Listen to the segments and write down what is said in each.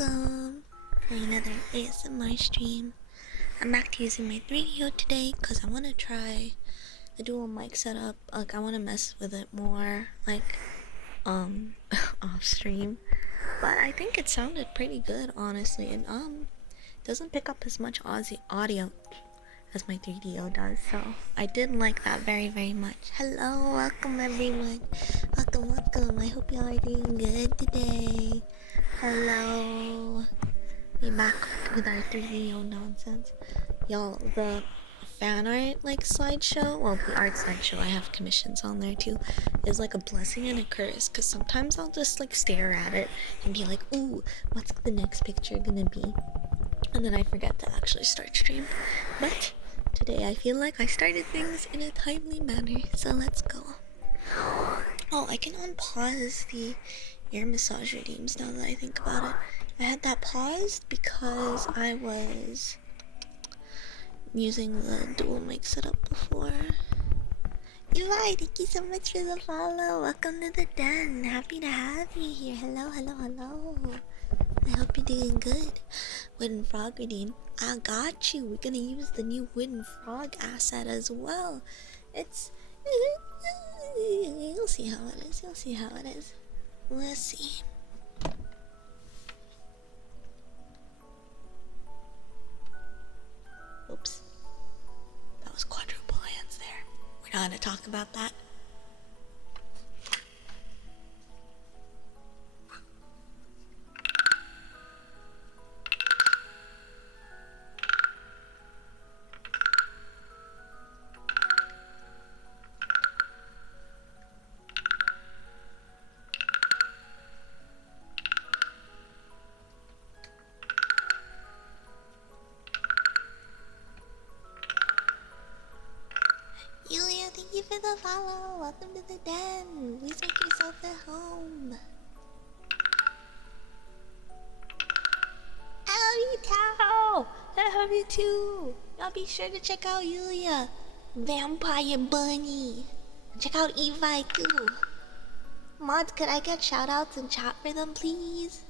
welcome for another ASMR stream. I'm back to using my 3DO today because I want to try the dual mic setup. Like, I want to mess with it more, like, off stream. But I think it sounded pretty good, honestly. And, doesn't pick up as much Aussie audio as my 3DO does, so I did like that very, very much. Hello, welcome everyone. Welcome. I hope y'all are doing good today. Hello. We're back with our 3DO nonsense. Y'all, the fan art like slideshow, well, the art slideshow, I have commissions on there too, is like a blessing and a curse, because sometimes I'll just like stare at it and be like, ooh, what's the next picture gonna be? And then I forget to actually start stream. But today I feel like I started things in a timely manner, so let's go. Oh, I can unpause the ear massage redeems now that I think about it. I had that paused because I was using the dual mic setup before. Eli, thank you so much for the follow. Welcome to the den. Happy to have you here. Hello. I hope you're doing good. Wooden frog redeem. I got you. We're gonna use the new wooden frog asset as well. It's... You'll see how it is. Let's see. Oops. That was quadruple hands there. We're not gonna talk about that. Yulia, thank you for the follow. Welcome to the den. Please make yourself at home. I love you, Tao. I love you too. Y'all be sure to check out Yulia, Vampire Bunny. Check out Evi too. Mods, could I get shoutouts in chat for them, please?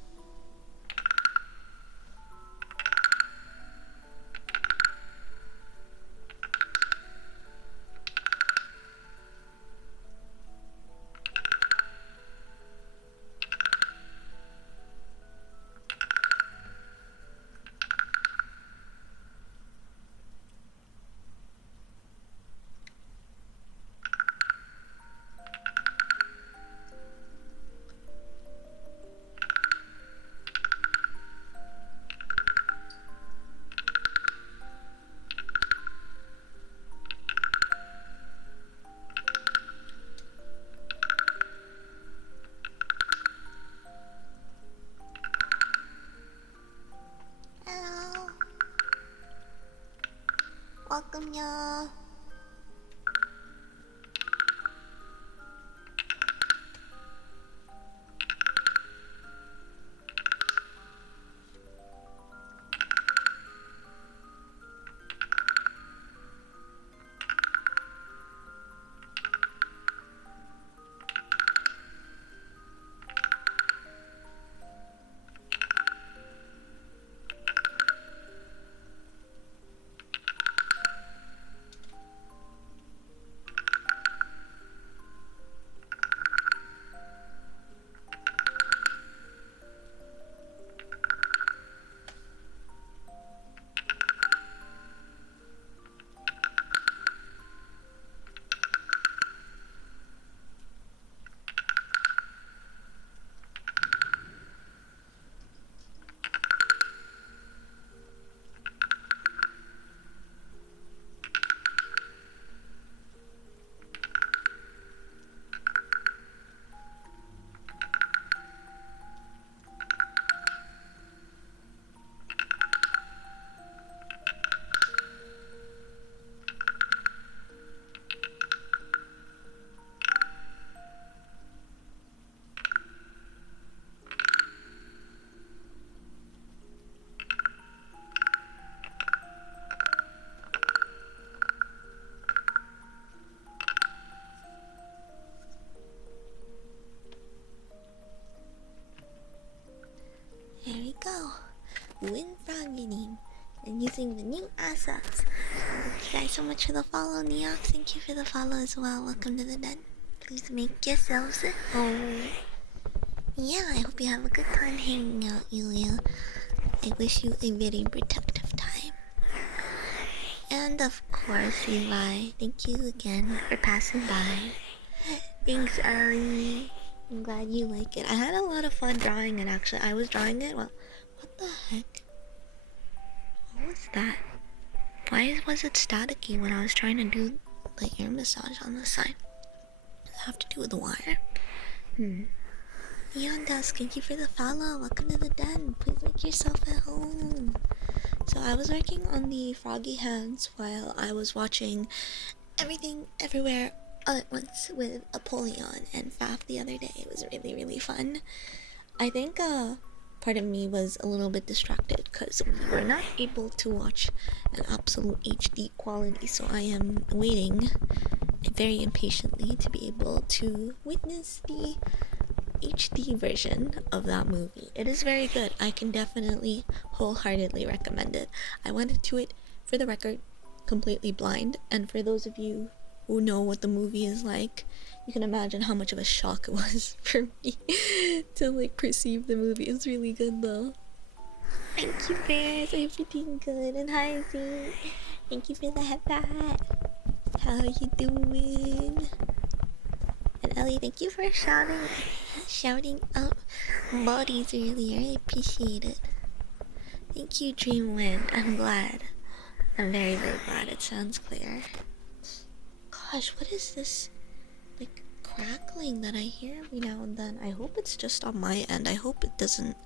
Hello. Welcome, y'all. go. Win frogging and using the new assets. Thank you guys so much for the follow, Neox. Thank you for the follow as well. Welcome to the den. Please make yourselves at home. Yeah, I hope you have a good time hanging out, Yulia. I wish you a very productive time. And of course, Levi, thank you again for passing by. Thanks, Ellie. I'm glad you like it. I had a lot of fun drawing it, actually. I was drawing it. Well, what the heck? What was that? Why was it staticky when I was trying to do the ear massage on the side? Does it have to do with the wire? Beyond Dusk, thank you for the follow. Welcome to the den. Please make yourself at home. So I was working on the froggy hands while I was watching Everything Everywhere All at Once with Apollyon and Faf the other day. It was really, really fun. I think part of me was a little bit distracted because we were not able to watch an absolute HD quality, so I am waiting very impatiently to be able to witness the HD version of that movie. It is very good. I can definitely wholeheartedly recommend it. I went into it, for the record, completely blind, and for those of you who know what the movie is like, you can imagine how much of a shock it was for me to like perceive the movie. It's really good though. Thank you, Bears. I hope you're doing good. And hi, Z. Thank you for the headbat. How are you doing? And Ellie, thank you for shouting out bodies earlier. I appreciate it. Thank you, Dreamwind. I'm glad. I'm very, very glad. It sounds clear. Gosh, what is this, like, crackling that I hear every now and then? I hope it's just on my end. I hope it doesn't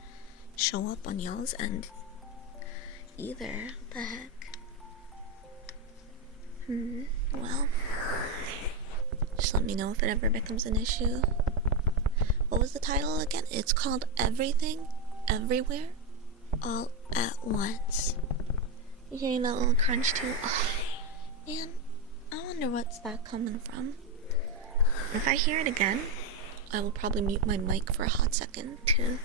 show up on y'all's end either. What the heck? Well, just let me know if it ever becomes an issue. What was the title again? It's called Everything, Everywhere, All at Once. You hearing that little crunch too? Oh, man, I wonder what's that coming from. If I hear it again, I will probably mute my mic for a hot second to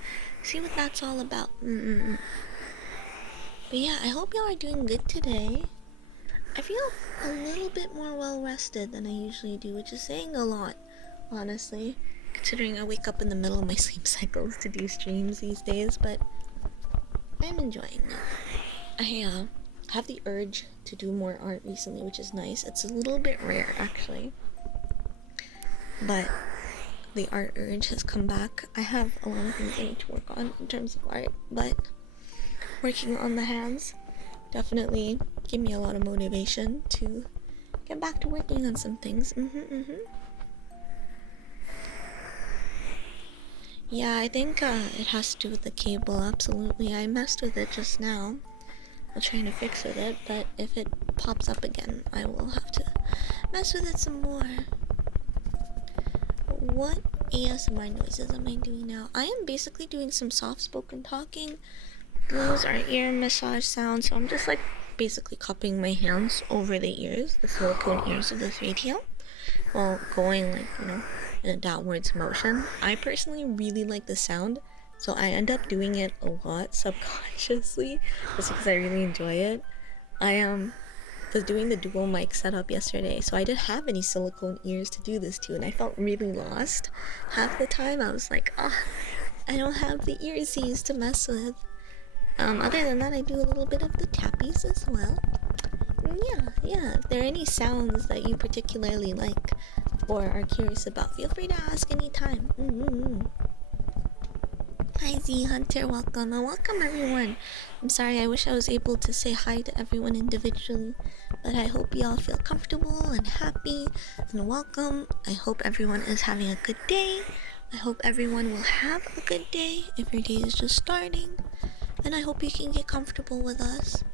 see what that's all about. But yeah, I hope y'all are doing good today. I feel a little bit more well rested than I usually do, which is saying a lot, honestly, considering I wake up in the middle of my sleep cycles to do streams these days, but I'm enjoying it. I have the urge to do more art recently, which is nice. It's a little bit rare, actually, but the art urge has come back. I have a lot of things I need to work on in terms of art, but working on the hands definitely give me a lot of motivation to get back to working on some things. Yeah, I think it has to do with the cable, absolutely. I messed with it just now while trying to fix with it, but if it pops up again, I will have to mess with it some more. What ASMR noises am I doing now? I am basically doing some soft-spoken talking. Those are ear massage sounds, so I'm just like basically cupping my hands over the ears, the silicone ears of this video, while going like, you know, in a downwards motion. I personally really like the sound, so I end up doing it a lot subconsciously, just because I really enjoy it. I was doing the dual mic setup yesterday, so I didn't have any silicone ears to do this to, and I felt really lost. Half the time I was like, oh, I don't have the ears to mess with. Other than that, I do a little bit of the tappies as well. Yeah, if there are any sounds that you particularly like or are curious about, feel free to ask anytime. Hi Z Hunter, welcome, and welcome everyone. I'm sorry, I wish I was able to say hi to everyone individually, but I hope you all feel comfortable and happy and welcome. I hope everyone is having a good day. I hope everyone will have a good day if your day is just starting. And I hope you can get comfortable with us.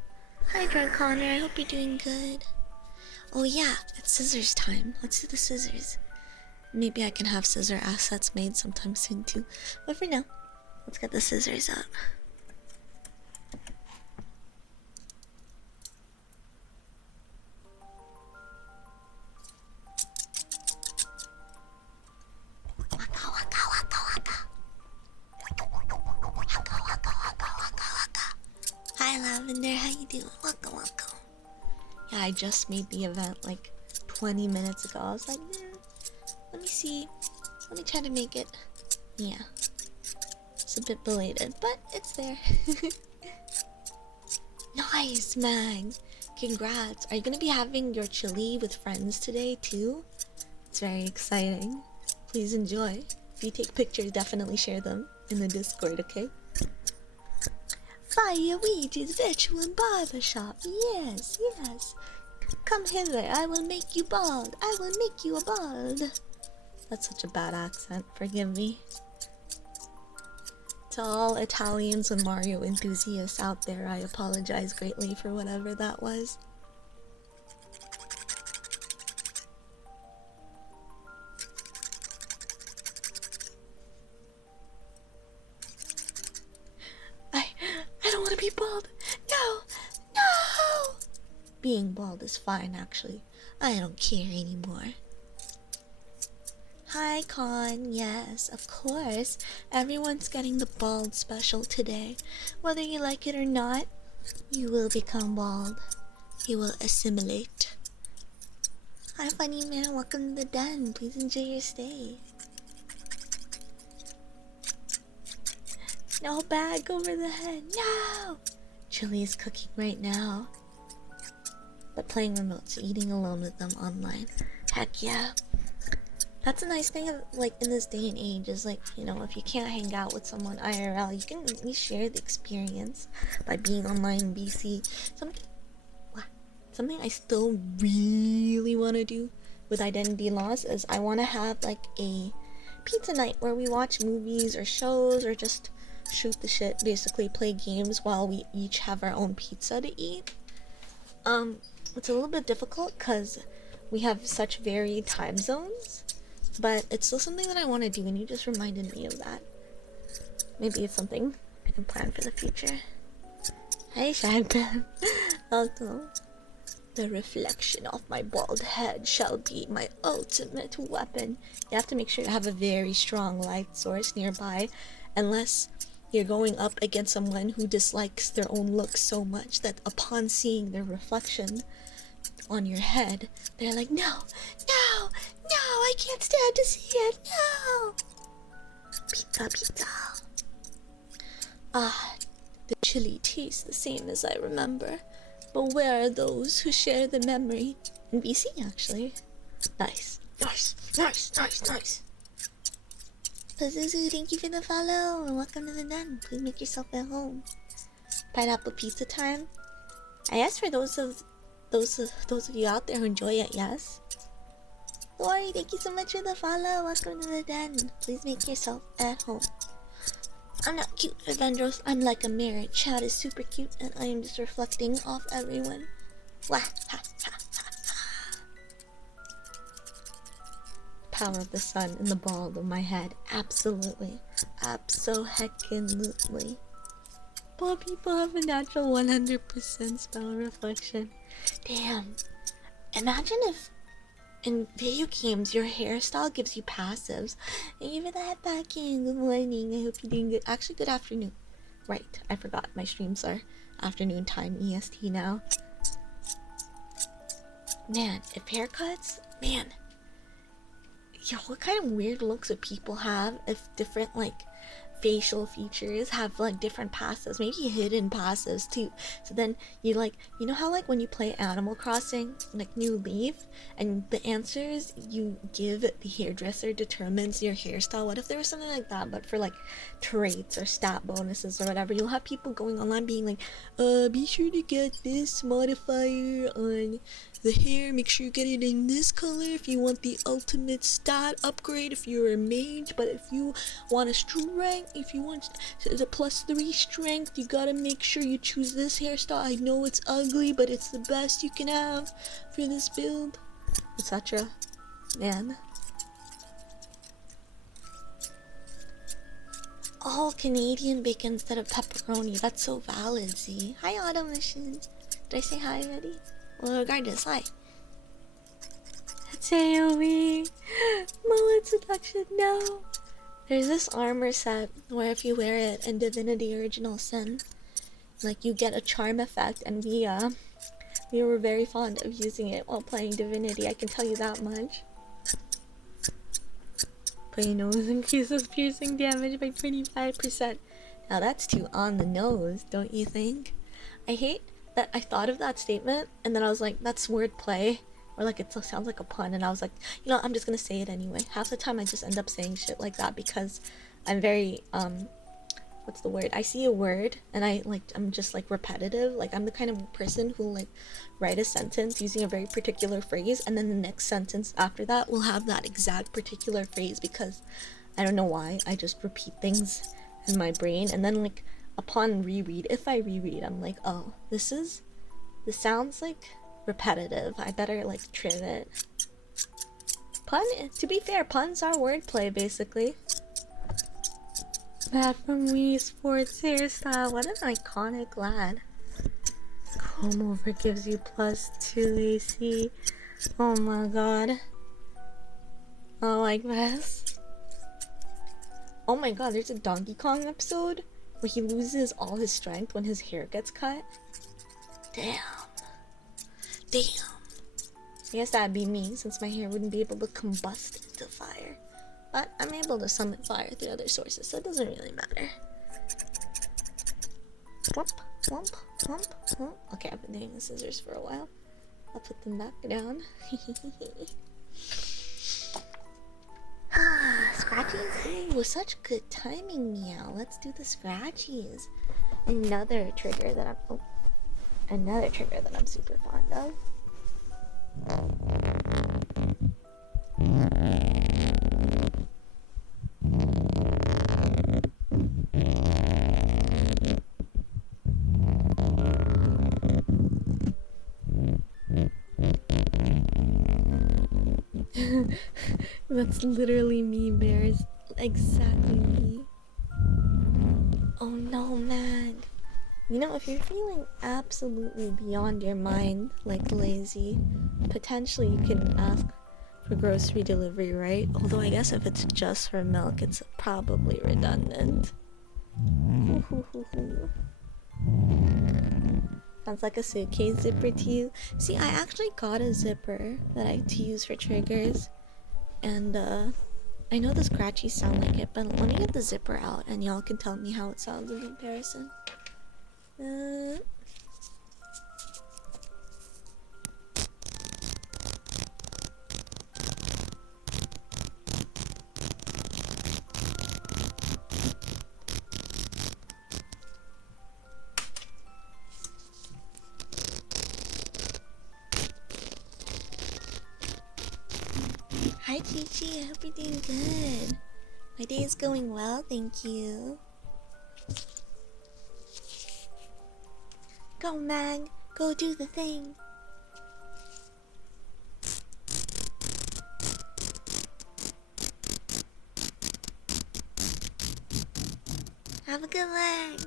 Hi, Drug Connor. I hope you're doing good. Oh yeah, it's scissors time. Let's do the scissors. Maybe I can have scissor assets made sometime soon too. But for now, let's get the scissors out. Waka waka waka waka. Waka waka waka waka. Lavender, how you doing? Welcome, welcome. Yeah, I just made the event like 20 minutes ago. I was like, let me see. Let me try to make it. Yeah. It's a bit belated, but it's there. Nice, man. Congrats. Are you gonna be having your chili with friends today too? It's very exciting. Please enjoy. If you take pictures, definitely share them in the Discord, okay? Fyre Ouija's virtual barbershop. Yes, yes. Come hither. I will make you bald. I will make you a bald. That's such a bad accent. Forgive me. To all Italians and Mario enthusiasts out there, I apologize greatly for whatever that was. I don't want to be bald. No! No! Being bald is fine, actually. I don't care anymore. Hi, Con. Yes, of course. Everyone's getting the bald special today. Whether you like it or not, you will become bald. You will assimilate. Hi, funny man. Welcome to the den. Please enjoy your stay. No bag over the head. No! Chili is cooking right now. But playing remotes, eating alone with them online. Heck yeah. That's a nice thing of, like, in this day and age, is like, you know, if you can't hang out with someone IRL, you can at least share the experience by being online in BC. Something I still really want to do with Identity Loss is I want to have like a pizza night where we watch movies or shows or just shoot the shit, basically play games while we each have our own pizza to eat. It's a little bit difficult because we have such varied time zones, but it's still something that I want to do, and you just reminded me of that. Maybe it's something I can plan for the future. Hey, Shagman. Welcome. The reflection of my bald head shall be my ultimate weapon. You have to make sure you have a very strong light source nearby, unless you're going up against someone who dislikes their own look so much that upon seeing their reflection on your head, they're like, no, no, no, I can't stand to see it, no. Pizza, pizza. Ah, the chili tastes the same as I remember. But where are those who share the memory? In BC, actually. Nice. Nice, nice, nice, nice. Pazuzu, thank you for the follow, and welcome to the den. Please make yourself at home. Pineapple pizza time. I asked for those of you out there who enjoy it, yes? Lori, thank you so much for the follow. Welcome to the den. Please make yourself at home. I'm not cute, Avendros. I'm like a mirror. Chad is super cute, and I am just reflecting off everyone. Wah, ha, ha, ha, ha. Power of the sun in the bald of my head. Absolutely. Abso-heckin-lutely. But people have a natural 100% spell reflection. Damn. Imagine if in video games, your hairstyle gives you passives. Thank you for that packing. Good morning. I hope you're doing good. Actually, good afternoon. Right, I forgot. My streams are afternoon time EST now. Man, if haircuts... Man. Yo, what kind of weird looks would people have if different, like, facial features have like different passives, maybe hidden passives too. So then you like, you know how like when you play Animal Crossing, like New Leaf, and the answers you give the hairdresser determines your hairstyle. What if there was something like that, but for like traits or stat bonuses or whatever? You'll have people going online being like, be sure to get this modifier on the hair, make sure you get it in this color if you want the ultimate stat upgrade if you're a mage, but if you want a strength, if you want the +3 strength, you gotta make sure you choose this hairstyle. I know it's ugly, but it's the best you can have for this build, etc. Man. Oh, Canadian bacon instead of pepperoni. That's so valid, Z. Hi, Autumn Mission. Did I say hi already? Well, regardless, hi. That's AoE. Mullet seduction, no. There's this armor set where if you wear it in Divinity Original Sin, Like, you get a charm effect, and we were very fond of using it while playing Divinity, I can tell you that much. Play nose increases piercing damage by 25%. Now that's too on the nose, don't you think? I hate that I thought of that statement, and then I was like, that's wordplay. Or like, it sounds like a pun, and I was like, you know, I'm just gonna say it anyway. Half the time I just end up saying shit like that because I'm very, what's the word? I see a word, and I'm just like repetitive. Like, I'm the kind of person who like write a sentence using a very particular phrase, and then the next sentence after that will have that exact particular phrase because I don't know why. I just repeat things in my brain, and then like upon reread, if I reread, I'm like, oh, this sounds like repetitive. I better like trim it. To be fair, puns are wordplay basically. That from Wii Sports hairstyle. What an iconic lad. Comb over gives you +2 AC. Oh my god. I like this. Oh my god, there's a Donkey Kong episode where he loses all his strength when his hair gets cut. Damn. I guess that'd be me, since my hair wouldn't be able to combust into fire. But I'm able to summon fire through other sources, so it doesn't really matter. Whomp, whomp, whomp, whomp. Okay, I've been doing the scissors for a while. I'll put them back down. Scratchies? Ooh, such good timing, Meow. Let's do the scratchies. Another trigger that I'm super fond of. That's literally me, Bears. Exactly me. Oh no, man. You know, if you're feeling absolutely beyond your mind, like lazy, potentially you can ask for grocery delivery, right? Although I guess if it's just for milk, it's probably redundant. Sounds like a suitcase zipper to you. See, I actually got a zipper that I to use for triggers, and I know the scratchies sound like it, but let me get the zipper out and y'all can tell me how it sounds in comparison. Hi Chi-Chi, I hope you're doing good. My day is going well, thank you. Go Mag, go do the thing. Have a good leg.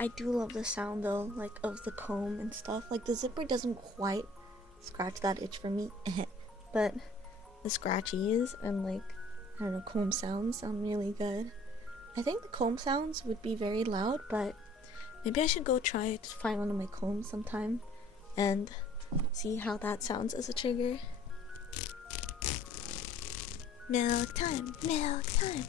I do love the sound though, like of the comb and stuff. Like the zipper doesn't quite scratch that itch for me, but the scratchies and like, I don't know, comb sounds sound really good. I think the comb sounds would be very loud, but maybe I should go try to find one of my combs sometime and see how that sounds as a trigger. Milk time, milk time.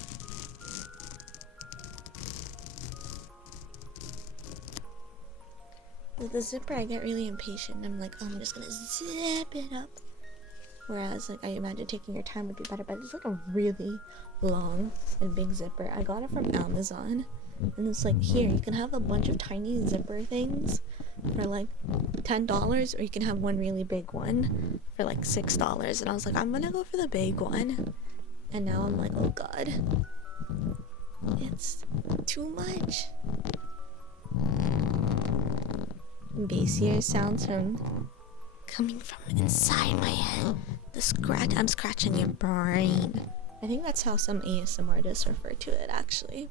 With the zipper, I get really impatient. I'm like, oh, I'm just gonna zip it up. Whereas, like, I imagine taking your time would be better, but it's like a really long and big zipper. I got it from Amazon, and it's like, here, you can have a bunch of tiny zipper things for like $10, or you can have one really big one for like $6. And I was like, I'm gonna go for the big one. And now I'm like, oh god, it's too much. Bassier sounds coming from inside my head. I'm scratching your brain. I think that's how some ASMR artists refer to it, actually.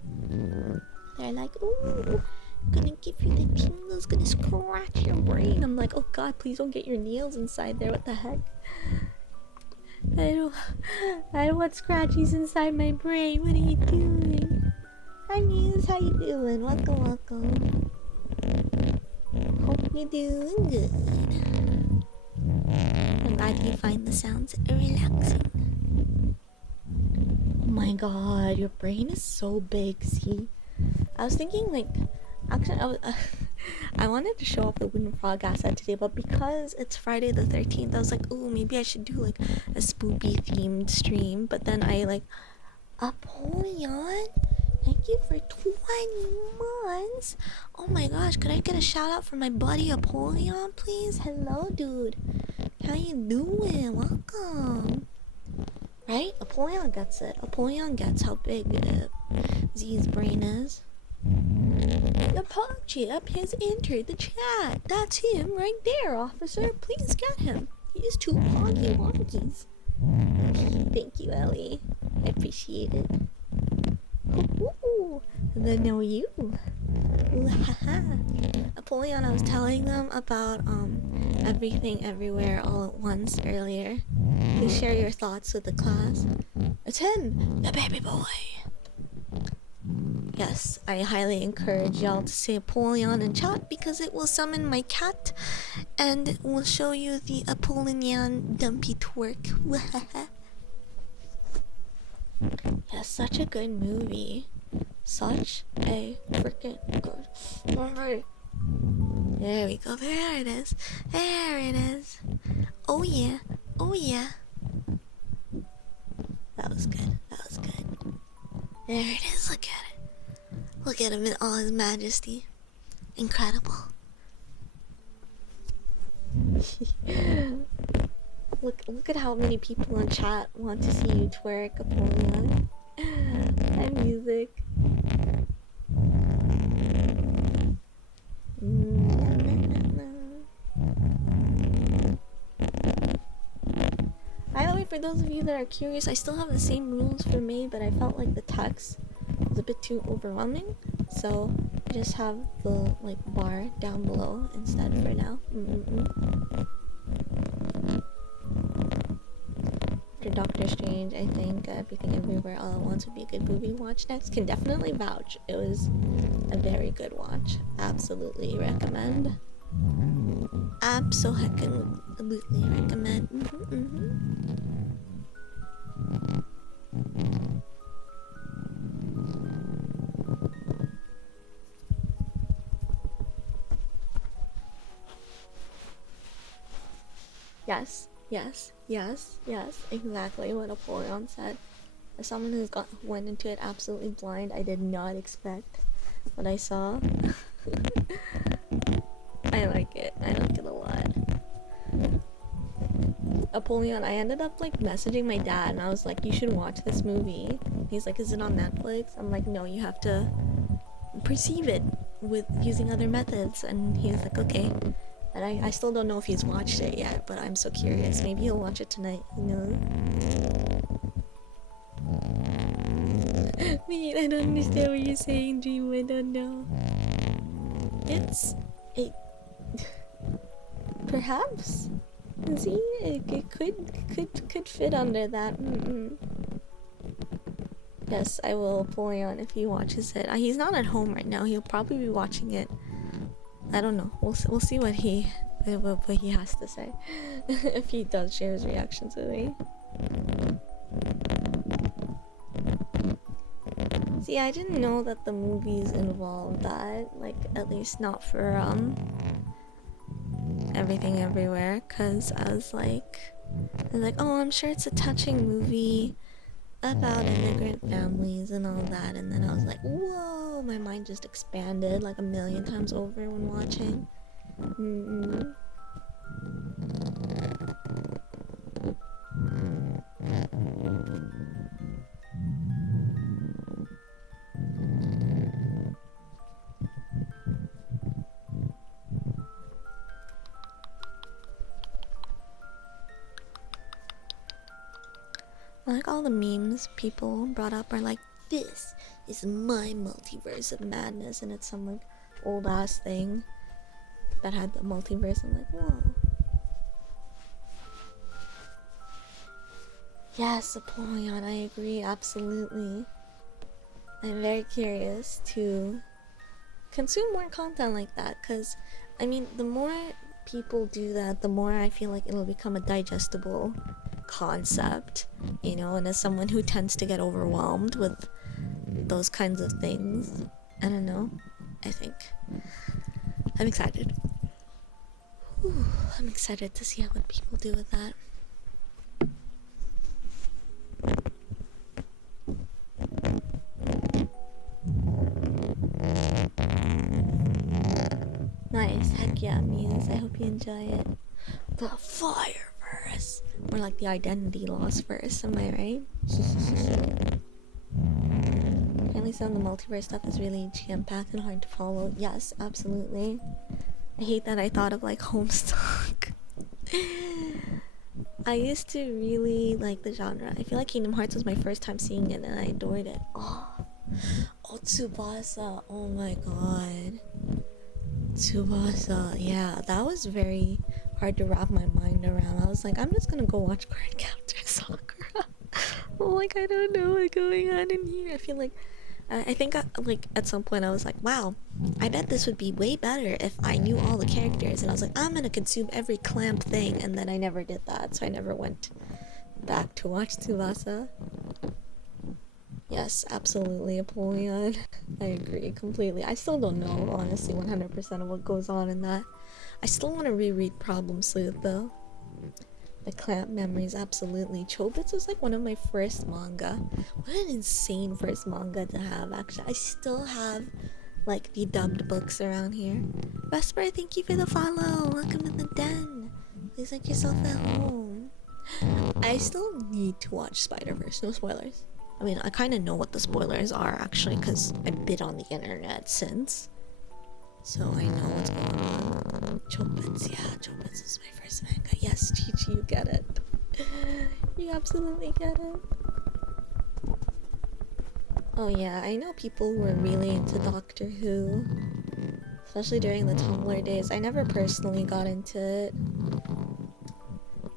They're like, ooh, gonna give you the tingles, gonna scratch your brain. I'm like, oh god, please don't get your nails inside there, what the heck? I don't want scratchies inside my brain, what are you doing? Hi Muse, how you doing? Welcome. Hope you're doing good. I'm glad you find the sounds relaxing. Oh my god, your brain is so big, see? I was thinking like, actually I wanted to show off the wooden frog asset today, but because it's Friday the 13th, I was like, oh, maybe I should do like a spoopy themed stream, but then I like, Apollyon? Thank you for 20 months. Oh my gosh, could I get a shout out for my buddy Apollyon, please? Hello, dude. How you doing? Welcome. Right? Apollyon gets it. Apollyon gets how big Z's brain is. The pug chip has entered the chat. That's him right there, officer. Please get him. He is two honky wonkies. Thank you, Ellie. I appreciate it. Ooh, then know you. Ooh, haha. Apollyon, I was telling them about everything everywhere all at once earlier. Please share your thoughts with the class. It's him, the baby boy. Yes, I highly encourage y'all to say Apollyon in chat because it will summon my cat and it will show you the Apollyon dumpy twerk. Yes, such a good movie. Such a freaking good movie. There we go. There it is. There it is. Oh yeah. Oh yeah. That was good. That was good. There it is. Look at it. Look at him in all his majesty. Incredible. Look at how many people in chat want to see you twerk, Apollyon. And music. By the way, for those of you that are curious, I still have the same rules for May, but I felt like the text was a bit too overwhelming, so I just have the like bar down below instead for now. For Doctor Strange, I think Everything Everywhere All at Once would be a good movie to watch next. Can definitely vouch. It was a very good watch. Absolutely recommend. Absolutely recommend. Yes, exactly what Apollyon said. As someone who went into it absolutely blind, I did not expect what I saw. I like it a lot. Apollyon, I ended up like messaging my dad and I was like, you should watch this movie. He's like, is it on Netflix? I'm like, no, you have to perceive it with using other methods. And he was like, okay. And I still don't know if he's watched it yet, but I'm so curious. Maybe he'll watch it tonight, you know? Wait, I don't understand what you're saying, Dream. I don't know. Perhaps. See, it could fit under that. Yes, I will Apollyon if he watches it. He's not at home right now. He'll probably be watching it. I don't know. We'll see what he has to say if he does share his reactions with me. See, I didn't know that the movies involved that, like, at least not for Everything Everywhere, cause I was like, oh, I'm sure it's a touching movie about immigrant families and all that, and then I was like, whoa, my mind just expanded like a million times over when watching. Like all the memes people brought up are like, this is my multiverse of madness, and it's some like old ass thing that had the multiverse. I'm like, whoa. Yes, Apollyon, I agree, absolutely. I'm very curious to consume more content like that, because I mean, the more people do that, the more I feel like it'll become a digestible concept, you know. And as someone who tends to get overwhelmed with those kinds of things, I don't know, I think I'm excited. Whew, I'm excited to see what people do with that. Nice, heck yeah, Muse. I hope you enjoy it. The Fyre verse, or like the identity loss verse. Am I right? Apparently, some of the multiverse stuff is really jam-packed and hard to follow. Yes, absolutely. I hate that I thought of like Homestuck. I used to really like the genre. I feel like Kingdom Hearts was my first time seeing it, and I adored it. Oh, Tsubasa. Oh my god. Tsubasa, yeah, that was very hard to wrap my mind around. I was like, I'm just gonna go watch Card Captor Sakura. Like, I don't know what's going on in here. I feel like, I think, like, at some point I was like, wow, I bet this would be way better if I knew all the characters. And I was like, I'm gonna consume every clamp thing. And then I never did that, so I never went back to watch Tsubasa. Yes, absolutely, Apollyon. I agree completely. I still don't know, honestly, 100% of what goes on in that. I still want to reread Problem Sleuth, though. The Clamp Memories, absolutely. Chobits was like one of my first manga. What an insane first manga to have, actually. I still have, like, the dubbed books around here. Vesper, thank you for the follow. Welcome to the den. Please make yourself at home. I still need to watch Spider-Verse, no spoilers. I mean, I kind of know what the spoilers are, actually, because I've been on the internet since. So I know what's going on. Chobits, yeah, Chobits is my first manga. Yes, Chi-Chi, you get it. You absolutely get it. Oh yeah, I know people who are really into Doctor Who. Especially during the Tumblr days. I never personally got into it.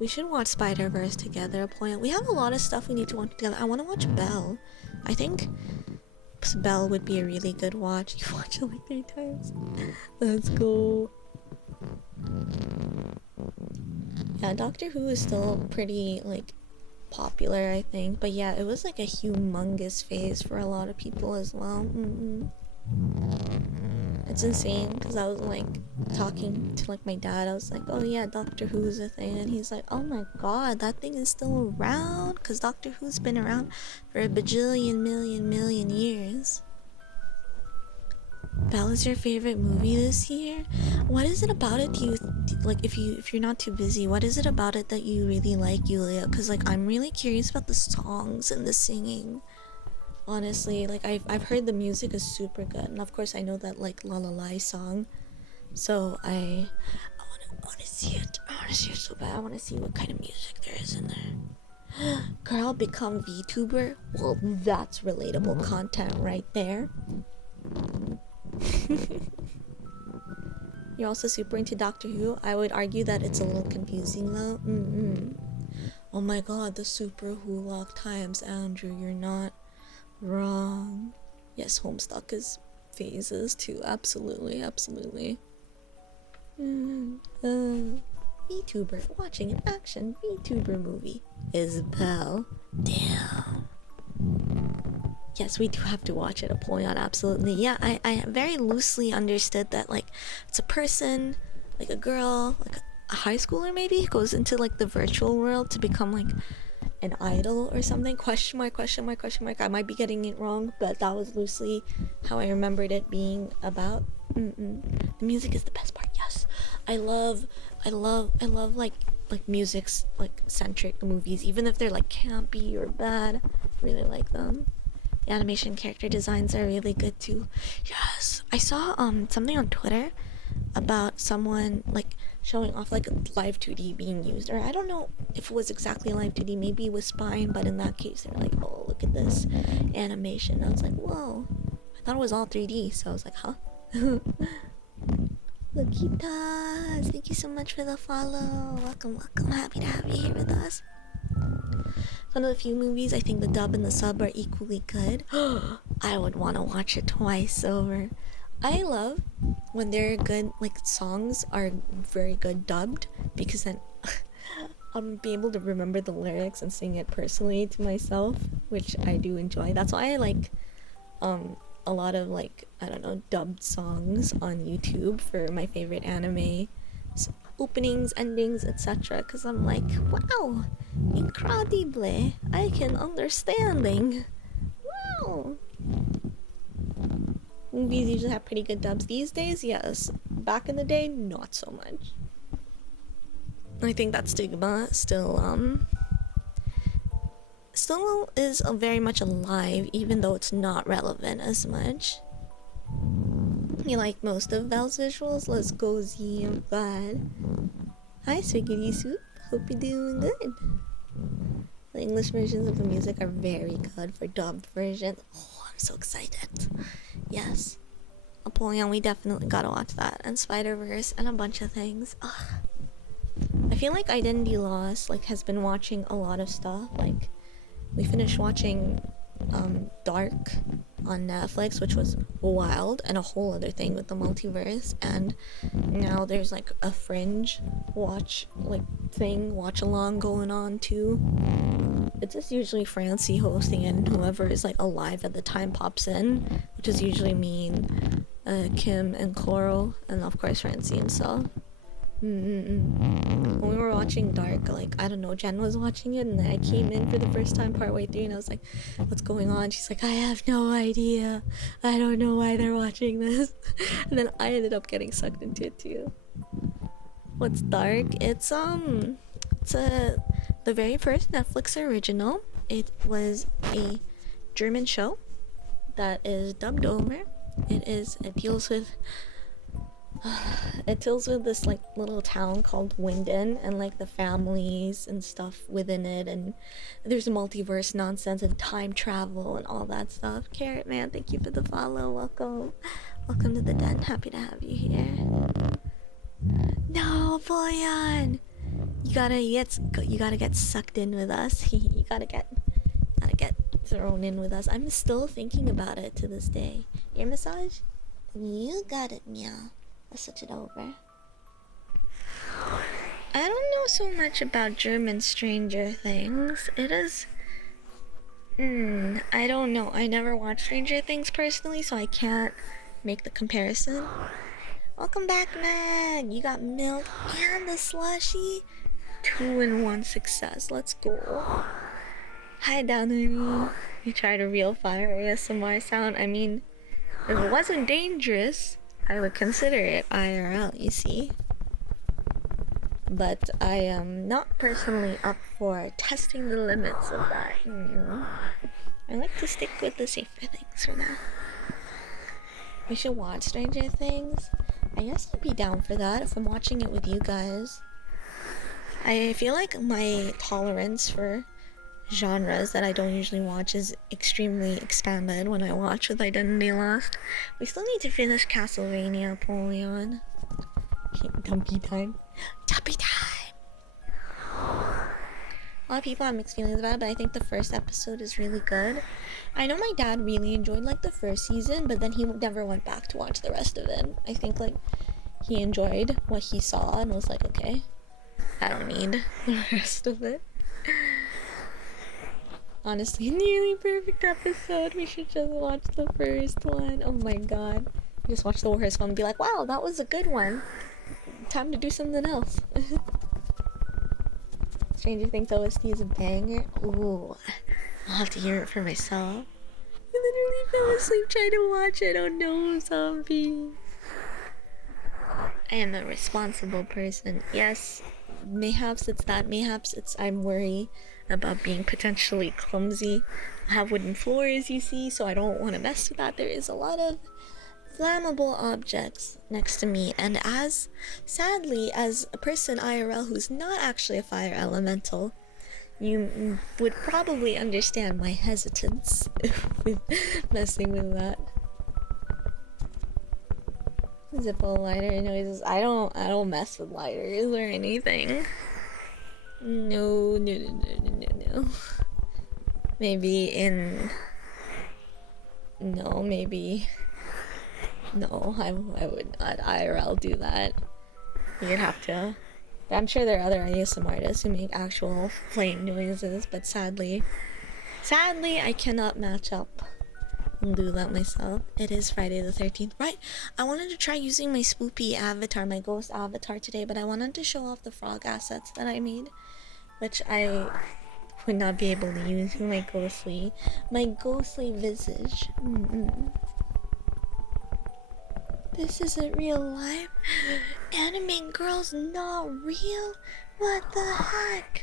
We should watch Spider-Verse together, Point. We have a lot of stuff we need to watch together. I want to watch Belle. I think Belle would be a really good watch. You watch it like 3 times. Let's go. Yeah, Doctor Who is still pretty, like, popular, I think. But yeah, it was like a humongous phase for a lot of people as well. It's insane, because I was like talking to like my dad. I was like, oh yeah, Doctor Who's a thing, and he's like, oh my god, that thing is still around, because Doctor Who's been around for a bajillion million years. Belle is your favorite movie this year? What is it about it? Do you like, if you're not too busy, what is it about it that you really like, Yulia? Because like, I'm really curious about the songs and the singing. Honestly, like, I've heard the music is super good, and of course I know that like La La La song, so I wanna see it. I wanna see it so bad. I wanna see what kind of music there is in there. Girl, become VTuber? Well, that's relatable content right there. You're also super into Doctor Who. I would argue that it's a little confusing though. Oh my god, the super Who lock times, Andrew. You're not wrong. Yes, Homestuck is phases too. Absolutely, absolutely. VTuber watching an action VTuber movie is Belle. Damn. Yes, we do have to watch it, Apollyon, absolutely. Yeah, I very loosely understood that, like, it's a person, like a girl, like a high schooler maybe, goes into like the virtual world to become like an idol or something. Question mark, question mark, question mark. I might be getting it wrong, but that was loosely how I remembered it being about. The music is the best part. Yes, I love like music's like centric movies, even if they're like campy or bad. I really like them. The animation character designs are really good too. Yes, I saw something on Twitter about someone like showing off like live 2D being used, or I don't know if it was exactly live 2D, maybe it was Spine, but in that case they're like, oh, look at this animation. I was like, whoa, I thought it was all 3D, so I was like, huh? Loquitas, thank you so much for the follow. Welcome, welcome. Happy to have you here with us. Some of the few movies, I think the dub and the sub are equally good. I would want to watch it twice over. I love when they're good, like songs are very good dubbed, because then I'll be able to remember the lyrics and sing it personally to myself, which I do enjoy. That's why I like a lot of, like, I don't know, dubbed songs on YouTube for my favorite anime openings, endings, etc. Because I'm like, wow, incredible, I can understanding. Wow. Movies usually have pretty good dubs these days, yes. Back in the day, not so much. I think that stigma still is very much alive, even though it's not relevant as much. You like most of Val's visuals? Let's go, Z. I'm glad. Hi, Swiggity Soup. Hope you're doing good. The English versions of the music are very good for dubbed versions. Oh, I'm so excited. Yes. Apollyon, we definitely gotta watch that. And Spider-Verse and a bunch of things. Ugh. I feel like Identity Lost, like, has been watching a lot of stuff. Like, we finished watching Dark on Netflix, which was wild, and a whole other thing with the multiverse. And now there's like a Fringe watch along going on too. It's just usually Francie hosting it, and whoever is like alive at the time pops in, which is usually me, Kim and Coral, and of course Francie himself. When we were watching Dark, like, I don't know, Jen was watching it, and then I came in for the first time partway through, and I was like, what's going on? She's like, I have no idea. I don't know why they're watching this. And then I ended up getting sucked into it too. What's Dark? It's the very first Netflix original. It was a German show that is dubbed over. It deals with this like little town called Winden, and like the families and stuff within it, and there's multiverse nonsense and time travel and all that stuff. Carrot Man, thank you for the follow. Welcome to the den. Happy to have you here. No, Boyan, you gotta get sucked in with us. You gotta get thrown in with us. I'm still thinking about it to this day. Ear massage? You got it, meow. Let's switch it over. I don't know so much about German Stranger Things. It is... I don't know. I never watched Stranger Things personally, so I can't make the comparison. Welcome back, Meg! You got milk and the slushie? 2-in-1 success. Let's go. Hi, Downery. You tried a real Fyre ASMR sound. I mean, if it wasn't dangerous, I would consider it IRL, you see. But I am not personally up for testing the limits of that. I like to stick with the safer things for now. We should watch Stranger Things. I guess I'd be down for that if I'm watching it with you guys. I feel like my tolerance for genres that I don't usually watch is extremely expanded when I watch with Identity Lost. We still need to finish Castlevania, Apollyon. Dumpy time. Dumpy time! A lot of people have mixed feelings about it, but I think the first episode is really good. I know my dad really enjoyed like the first season, but then he never went back to watch the rest of it. I think like he enjoyed what he saw and was like, okay, I don't need the rest of it. Honestly, nearly perfect episode. We should just watch the first one. Oh my god. Just watch the first one and be like, wow, that was a good one. Time to do something else. Stranger Things OST is a banger. Ooh, I'll have to hear it for myself. I literally fell asleep trying to watch it. Oh no, zombie. I am a responsible person. Yes, mayhaps it's that. Mayhaps it's I'm worried about being potentially clumsy. I have wooden floors, you see, so I don't want to mess with that. There is a lot of flammable objects next to me, and sadly, as a person IRL who's not actually a fire elemental, you would probably understand my hesitance with messing with that. Zippo lighter noises. I don't mess with lighters or anything. No. Maybe in... No, maybe... No, I would not IRL do that. You'd have to. But I'm sure there are other ASMR artists who make actual flame noises, but sadly, I cannot match up and do that myself. It is Friday the 13th. Right, I wanted to try using my spoopy avatar, my ghost avatar today, but I wanted to show off the frog assets that I made, which I would not be able to use with my ghostly visage. This isn't real life. Anime girl's not real? What the heck?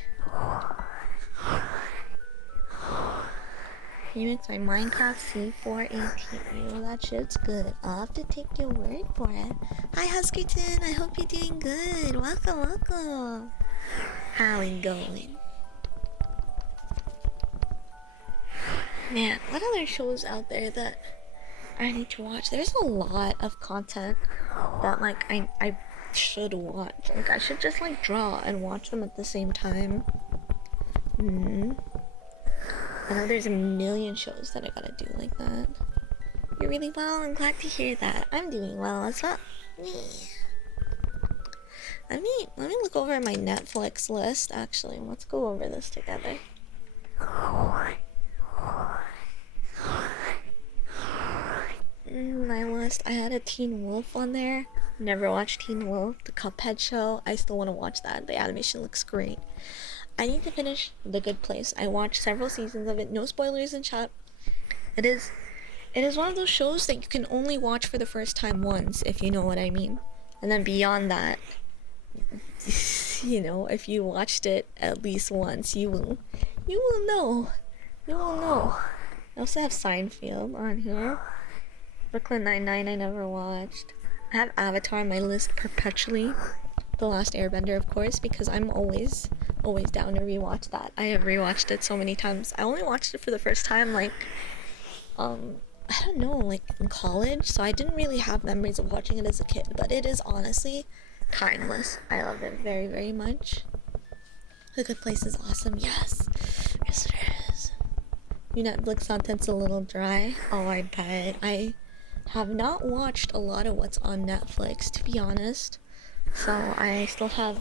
Remix my Minecraft C418. Well, that shit's good. I'll have to take your word for it. Hi, Huskerton. I hope you're doing good. Welcome, welcome. How it going? Man, what other shows out there that I need to watch? There's a lot of content that like I should watch. Like I should just like draw and watch them at the same time. I know there's a million shows that I gotta do like that. You're really well. I'm glad to hear that. I'm doing well as well. Let me look over my Netflix list. Actually, let's go over this together. My list. I had a Teen Wolf on there. Never watched Teen Wolf. The Cuphead show. I still want to watch that. The animation looks great. I need to finish The Good Place. I watched several seasons of it. No spoilers in chat. It is one of those shows that you can only watch for the first time once, if you know what I mean. And then beyond that, you know, if you watched it at least once, you will know. You will know. I also have Seinfeld on here. Brooklyn Nine-Nine I never watched. I have Avatar on my list perpetually. The Last Airbender, of course, because I'm always down to rewatch that. I have rewatched it so many times. I only watched it for the first time, like, I don't know, like, in college, so I didn't really have memories of watching it as a kid, but it is honestly timeless. I love it very, very much. The Good Place is awesome. Yes. Yes, it is. Your Netflix content's a little dry. Oh, I bet. I have not watched a lot of what's on Netflix, to be honest. So I still have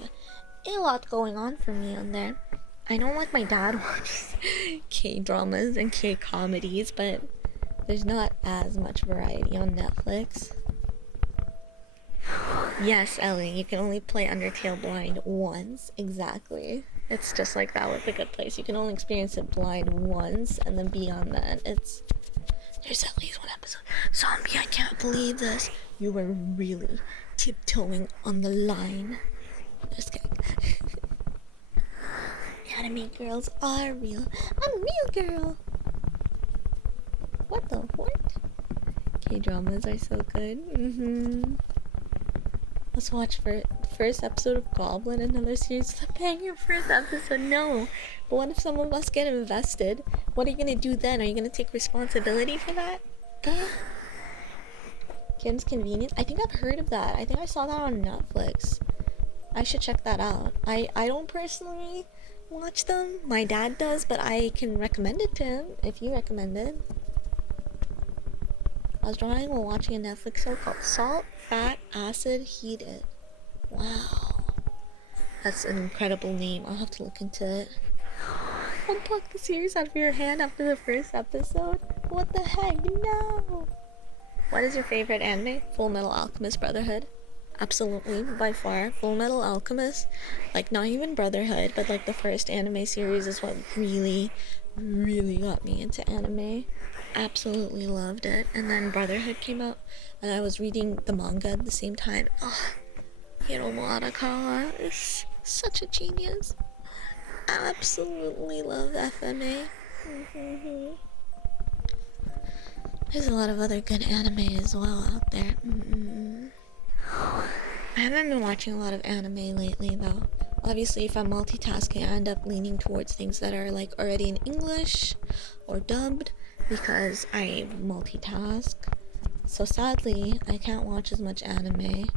a lot going on for me on there. I know like my dad watches K-dramas and K-comedies, but there's not as much variety on Netflix. Yes, Ellie, you can only play Undertale blind once. Exactly. It's just like that with The Good Place. You can only experience it blind once, and then beyond that, there's at least one episode. Zombie, I can't believe this. You were really tiptoeing on the line. Just kidding. Anime girls are real. I'm a real girl. What the what? K-dramas are so good. Let's watch first episode of Goblin, another series. The banger first episode. No. But what if some of us get invested? What are you gonna do then? Are you gonna take responsibility for that? Kim's Convenience? I think I've heard of that. I think I saw that on Netflix. I should check that out. I don't personally watch them. My dad does, but I can recommend it to him if you recommend it. I was drawing while watching a Netflix show called Salt, Fat, Acid, Heated. Wow. That's an incredible name. I'll have to look into it. Unpluck the series out of your hand after the first episode? What the heck? No! What is your favorite anime? Full Metal Alchemist Brotherhood. Absolutely, by far. Full Metal Alchemist. Like, not even Brotherhood, but like the first anime series is what really, really got me into anime. Absolutely loved it. And then Brotherhood came out, and I was reading the manga at the same time. Oh, Hiro Arakawa is such a genius. Absolutely love FMA. There's a lot of other good anime as well out there. I haven't been watching a lot of anime lately though. Obviously, if I'm multitasking, I end up leaning towards things that are like already in English or dubbed because I multitask. So sadly, I can't watch as much anime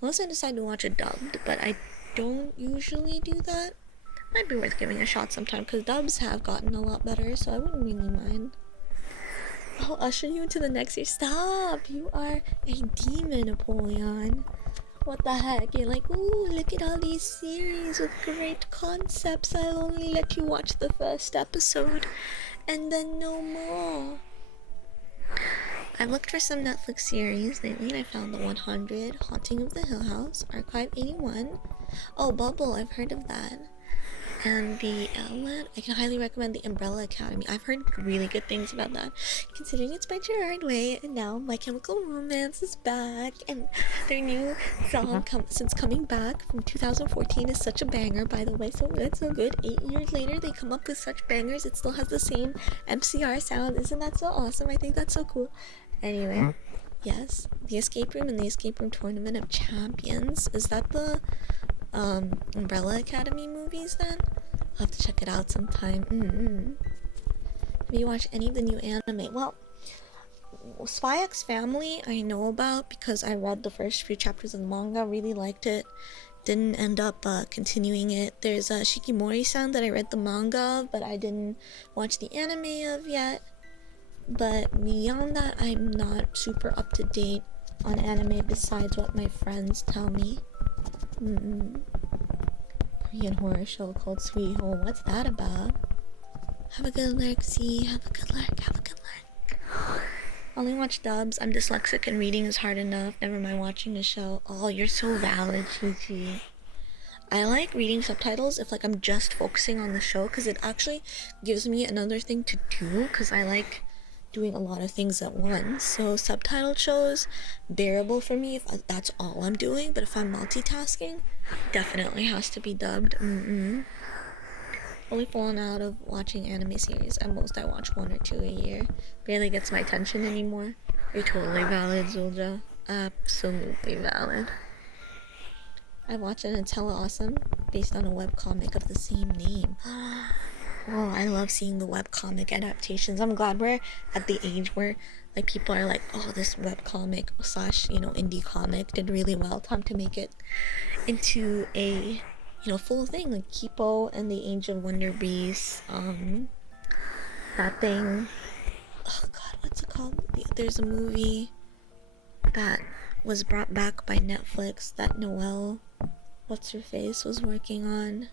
unless I decide to watch it dubbed, but I don't usually do that. might be worth giving a shot sometime, because dubs have gotten a lot better, so I wouldn't really mind. I'll usher you into the next year. Stop! You are a demon, Napoleon. What the heck? You're like, ooh, look at all these series with great concepts. I'll only let you watch the first episode and then no more. I've looked for some Netflix series lately and I found The 100, Haunting of the Hill House, Archive 81. Oh, Bubble, I've heard of that. And the outlet, I can highly recommend the Umbrella Academy. I've heard really good things about that, considering it's by Gerard Way, and now My Chemical Romance is back, and their new song, since coming back from 2014, is such a banger, by the way. So good, so good. 8 years later, they come up with such bangers. It still has the same MCR sound. Isn't that so awesome? I think that's so cool. Anyway, yes, the Escape Room and the Escape Room Tournament of Champions. Is that the Umbrella Academy movies then? I'll have to check it out sometime. Have you watched any of the new anime? Well, Spy X Family I know about because I read the first few chapters of the manga, really liked it, didn't end up continuing it. There's Shikimori-san that I read the manga of, but I didn't watch the anime of yet. But beyond that, I'm not super up to date on anime besides what my friends tell me. Korean horror show called Sweet Home. What's that about? Have a good lurk, see. Have a good lurk. Have a good lurk. Only watch dubs. I'm dyslexic and reading is hard enough. Never mind watching a show. Oh, you're so valid, Chi-Chi. I like reading subtitles if like I'm just focusing on the show, because it actually gives me another thing to do, because I like doing a lot of things at once. So subtitled shows bearable for me if that's all I'm doing, but if I'm multitasking, definitely has to be dubbed. Only fallen out of watching anime series. At most I watch 1 or 2 a year. Barely gets my attention anymore. You're totally valid, Zulja. Absolutely valid. I watched an Nutella Awesome based on a webcomic of the same name. Oh, I love seeing the webcomic adaptations. I'm glad we're at the age where like people are like, oh, this webcomic slash, indie comic did really well. Time to make it into a, full thing, like Kipo and the Age of Wonder Beasts. That thing. Oh god, what's it called? There's a movie that was brought back by Netflix that Noelle, what's her face, was working on.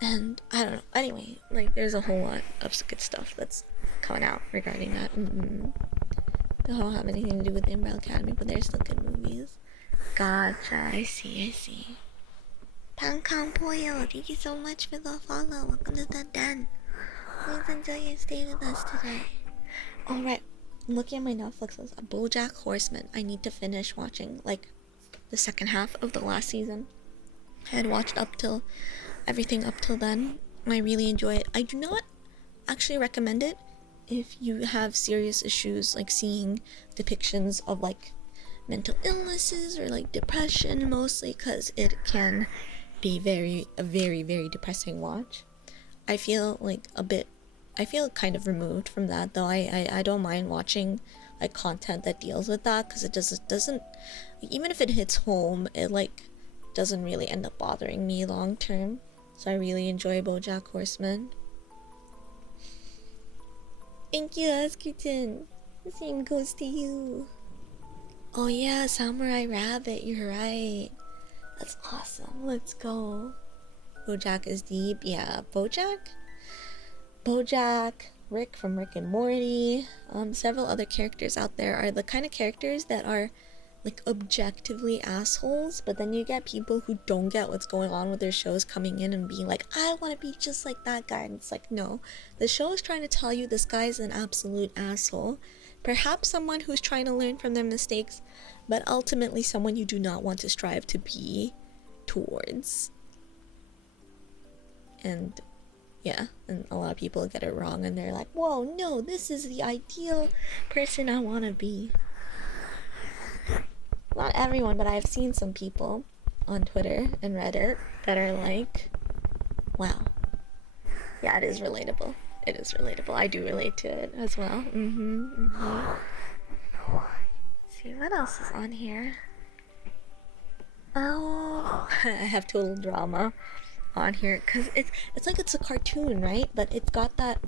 And I don't know. Anyway, like there's a whole lot of good stuff that's coming out regarding that. They don't have anything to do with the Umbrella Academy, but they're still good movies. Gotcha. I see. Pankang Poyo, thank you so much for the follow. Welcome to the den. Please enjoy your stay with us today. Alright, I'm looking at my Netflix list. BoJack Horseman. I need to finish watching like the second half of the last season. I had watched everything up till then. I really enjoy it. I do not actually recommend it if you have serious issues, like seeing depictions of like mental illnesses or like depression, mostly because it can be a very, very depressing watch. I feel kind of removed from that, though. I don't mind watching like content that deals with that, because it doesn't even if it hits home, it like doesn't really end up bothering me long term. So I really enjoy BoJack Horseman. Thank you, Askerton. The same goes to you. Oh yeah, Samurai Rabbit, you're right. That's awesome. Let's go. BoJack is deep. Yeah, BoJack, Rick from Rick and Morty, several other characters out there are the kind of characters that are like objectively assholes, but then you get people who don't get what's going on with their shows coming in and being like, I want to be just like that guy. And it's like, no, the show is trying to tell you this guy is an absolute asshole. Perhaps someone who's trying to learn from their mistakes, but ultimately someone you do not want to strive to be towards. And yeah, and a lot of people get it wrong and they're like, whoa, no, this is the ideal person I want to be. Not everyone, but I've seen some people on Twitter and Reddit that are like, wow, yeah, it is relatable. I do relate to it as well. Let's see, what else is on here? Oh, I have Total Drama. on here because it's like it's a cartoon, right? But it's got that,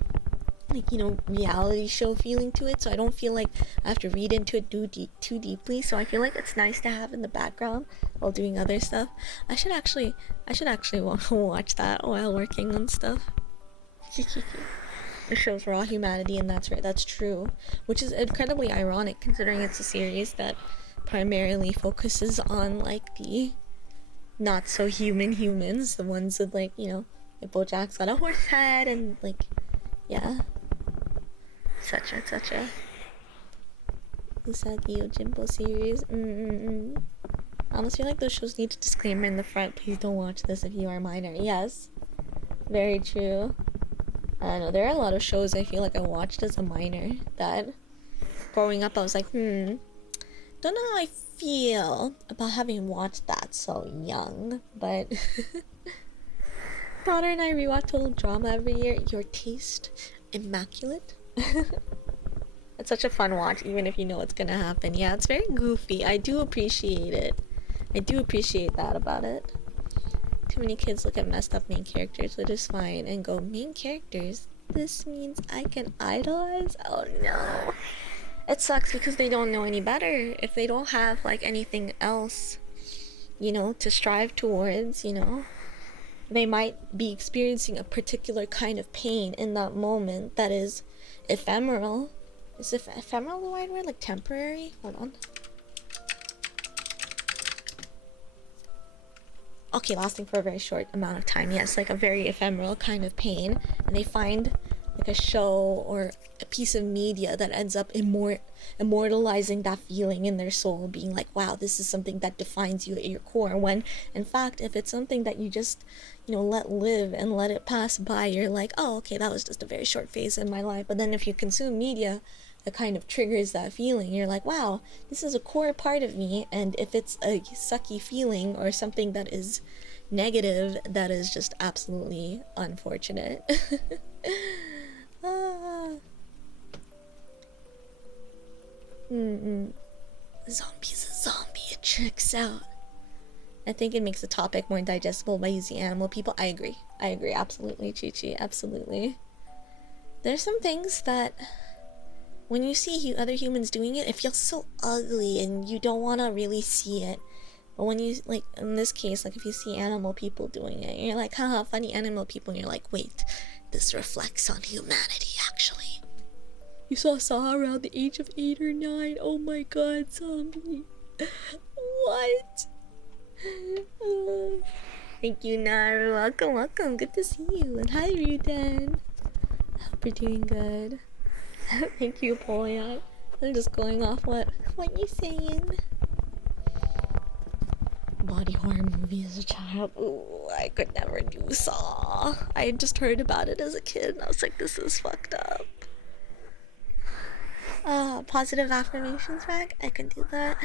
like, you know, reality show feeling to it, so I don't feel like I have to read into it too deeply. So I feel like it's nice to have in the background while doing other stuff. I should actually watch that while working on stuff. It shows raw humanity, and that's right, that's true, which is incredibly ironic considering it's a series that primarily focuses on like the not so human humans, the ones with, like, you know, like Bojack's got a horse head and, like, yeah, such a Usagi Yojimbo series. I almost feel like those shows need a disclaimer in the front. Please don't watch this if you are a minor. Yes, very true. I don't know, there are a lot of shows I feel like I watched as a minor that growing up I was like, don't know how I feel about having watched that so young, but daughter and I rewatch total drama every year. Your taste, immaculate. It's such a fun watch, even if you know what's gonna happen. Yeah, it's very goofy. I do appreciate it. I do appreciate that about it. Too many kids look at messed up main characters, which is fine, and go, main characters? This means I can idolize? Oh no. It sucks because they don't know any better. If they don't have, like, anything else, you know, to strive towards, you know, they might be experiencing a particular kind of pain in that moment that is ephemeral. Is ephemeral the right word? Like temporary? Hold on. Okay, lasting for a very short amount of time. Yes, like a very ephemeral kind of pain. And they find like a show or a piece of media that ends up immortalizing that feeling in their soul, being like, wow, this is something that defines you at your core. When in fact, if it's something that you just, you know, let live and let it pass by, you're like, oh, okay, that was just a very short phase in my life. But then if you consume media that kind of triggers that feeling, you're like, wow, this is a core part of me. And if it's a sucky feeling or something that is negative, that is just absolutely unfortunate. Zombie's a zombie, it checks out. I think it makes the topic more digestible by using animal people. I agree, absolutely, Chi-Chi, absolutely. There's some things that when you see other humans doing it, it feels so ugly and you don't want to really see it. But when you, like, in this case, like, if you see animal people doing it, you're like, haha, funny animal people, and you're like, wait, this reflects on humanity, actually. You saw around the age of 8 or 9. Oh my god, zombie. What? Thank you, Naru. Welcome. Good to see you. And hi, Ryuden. I hope you're doing good. Thank you, Polion. I'm just going off what you saying. Body horror movie as a child. Ooh, I could never do Saw. I had just heard about it as a kid and I was like, this is fucked up. Positive affirmations bag? I can do that.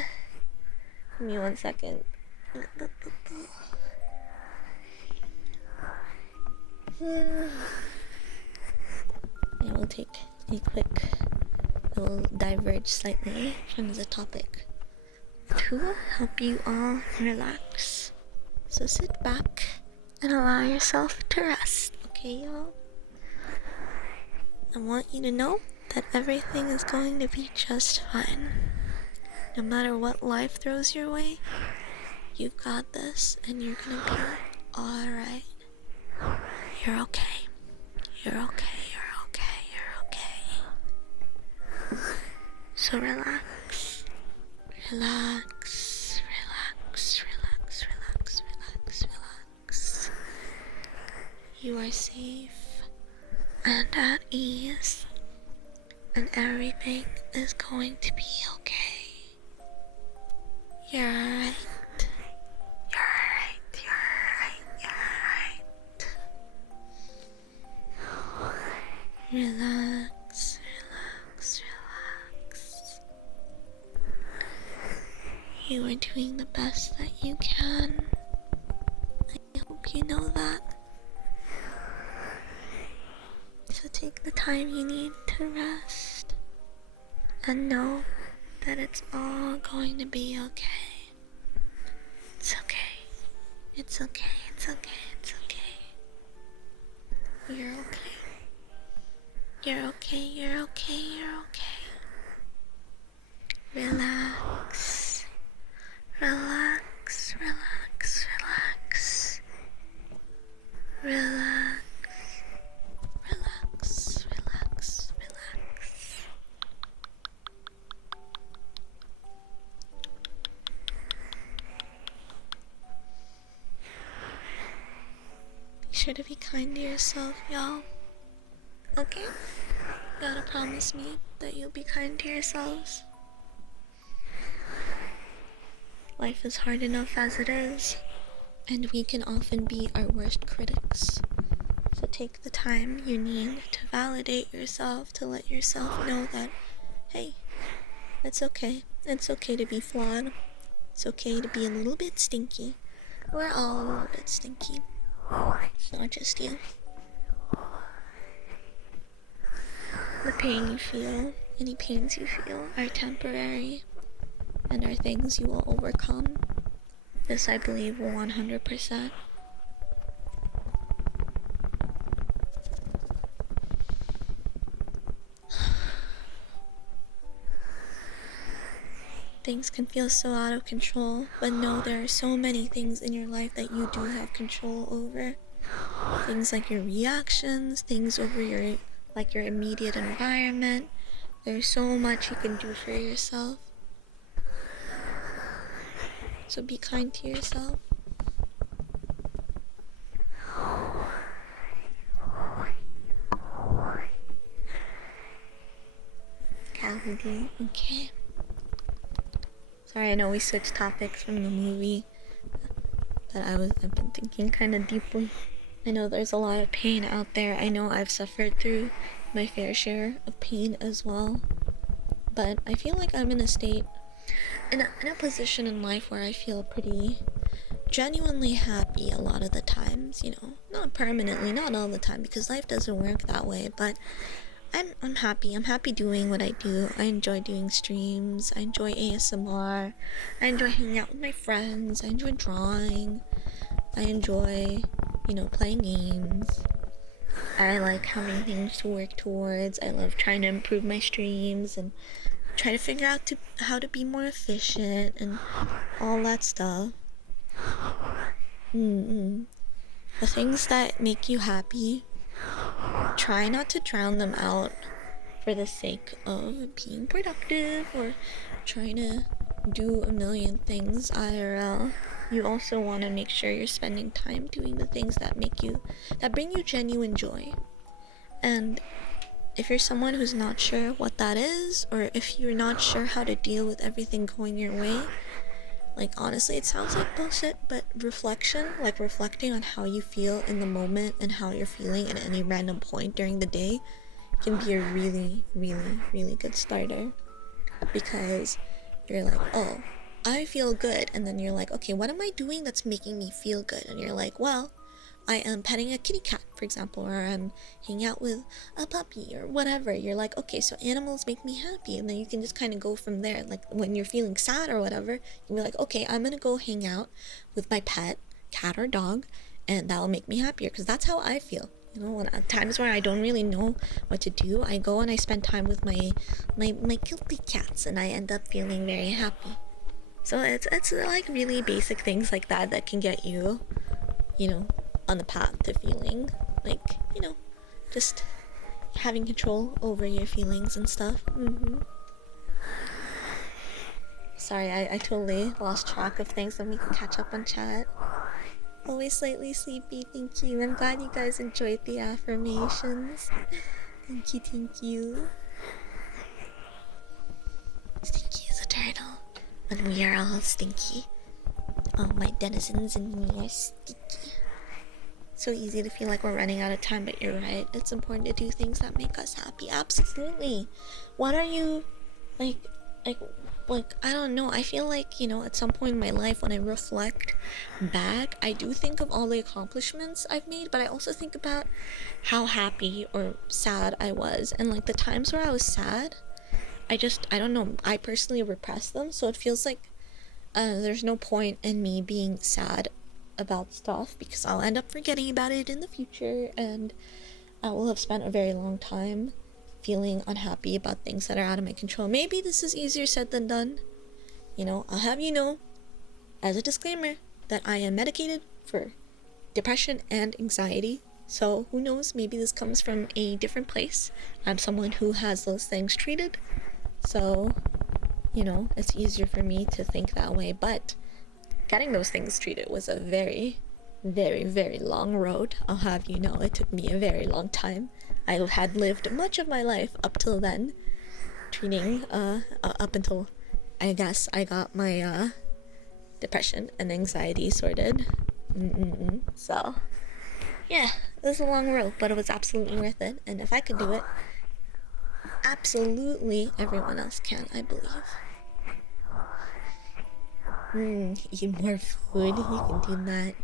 Give me 1 second. I will take a quick, I will diverge slightly from the topic to help you all relax. So sit back and allow yourself to rest, okay, y'all? I want you to know that everything is going to be just fine. No matter what life throws your way, you've got this and you're gonna be alright. You're okay. You're okay. So relax. You are safe and at ease, and everything is going to be okay. You're alright. Relax. You are doing the best that you can. I hope you know that. So take the time you need to rest and know that it's all going to be okay. It's okay. You're okay. You're okay, you're okay, you're okay. Relax. Relax, relax, relax. Relax. Relax, relax, relax. Be sure to be kind to yourself, y'all. Okay? Gotta promise me that you'll be kind to yourselves. Life is hard enough as it is, and we can often be our worst critics. So take the time you need to validate yourself, to let yourself know that, hey, it's okay. It's okay to be flawed. It's okay to be a little bit stinky. We're all a little bit stinky. It's not just you. The pain you feel, any pains you feel, are temporary and are things you will overcome. This I believe 100%. Things can feel so out of control, but know there are so many things in your life that you do have control over. Things like your reactions, things over your immediate environment. There's so much you can do for yourself. So be kind to yourself. Calvin, okay. Sorry, I know we switched topics from the movie, but I've been thinking kind of deeply. I know there's a lot of pain out there. I know I've suffered through my fair share of pain as well. But I feel like I'm in a state, in a position in life where I feel pretty genuinely happy a lot of the times, you know. Not permanently, not all the time, because life doesn't work that way, but I'm happy. I'm happy doing what I do. I enjoy doing streams. I enjoy ASMR. I enjoy hanging out with my friends. I enjoy drawing. I enjoy, you know, playing games. I like having things to work towards. I love trying to improve my streams and try to figure out how to be more efficient and all that stuff. The things that make you happy, try not to drown them out for the sake of being productive or trying to do a million things IRL. You also want to make sure you're spending time doing the things that bring you genuine joy. And if you're someone who's not sure what that is, or if you're not sure how to deal with everything going your way, like honestly, it sounds like bullshit, but reflecting on how you feel in the moment and how you're feeling at any random point during the day can be a really, really, really good starter. Because you're like, oh, I feel good, and then you're like, okay, what am I doing that's making me feel good? And you're like, well, I am petting a kitty cat, for example, or I'm hanging out with a puppy or whatever. You're like, okay, so animals make me happy, and then you can just kind of go from there. Like when you're feeling sad or whatever, you'll be like, okay, I'm gonna go hang out with my pet, cat or dog, and that'll make me happier, because that's how I feel. You know, when at times where I don't really know what to do, I go and I spend time with my guilty cats, and I end up feeling very happy. So it's like really basic things like that can get you, you know, on the path to feeling like, you know, just having control over your feelings and stuff. Sorry, I totally lost track of things, and we can catch up on chat. Always slightly sleepy, thank you. I'm glad you guys enjoyed the affirmations. Thank you, thank you. Stinky is eternal. When we are all stinky. All my denizens and me are stinky. So easy to feel like we're running out of time, but you're right. It's important to do things that make us happy. Absolutely. What are you like I don't know. I feel like, you know, at some point in my life when I reflect back, I do think of all the accomplishments I've made, but I also think about how happy or sad I was. And like the times where I was sad, I don't know, I personally repressed them, so it feels like there's no point in me being sad about stuff because I'll end up forgetting about it in the future, and I will have spent a very long time feeling unhappy about things that are out of my control. Maybe this is easier said than done. You know, I'll have you know, as a disclaimer, that I am medicated for depression and anxiety. So who knows, maybe this comes from a different place. I'm someone who has those things treated. So, you know, it's easier for me to think that way. But getting those things treated was a very, very, very long road. I'll have you know, it took me a very long time. I had lived much of my life up till then, treating, up until, I guess, I got my, depression and anxiety sorted. So, yeah, it was a long road, but it was absolutely worth it. And if I could do it, absolutely everyone else can, I believe. Eat more food, you can do that.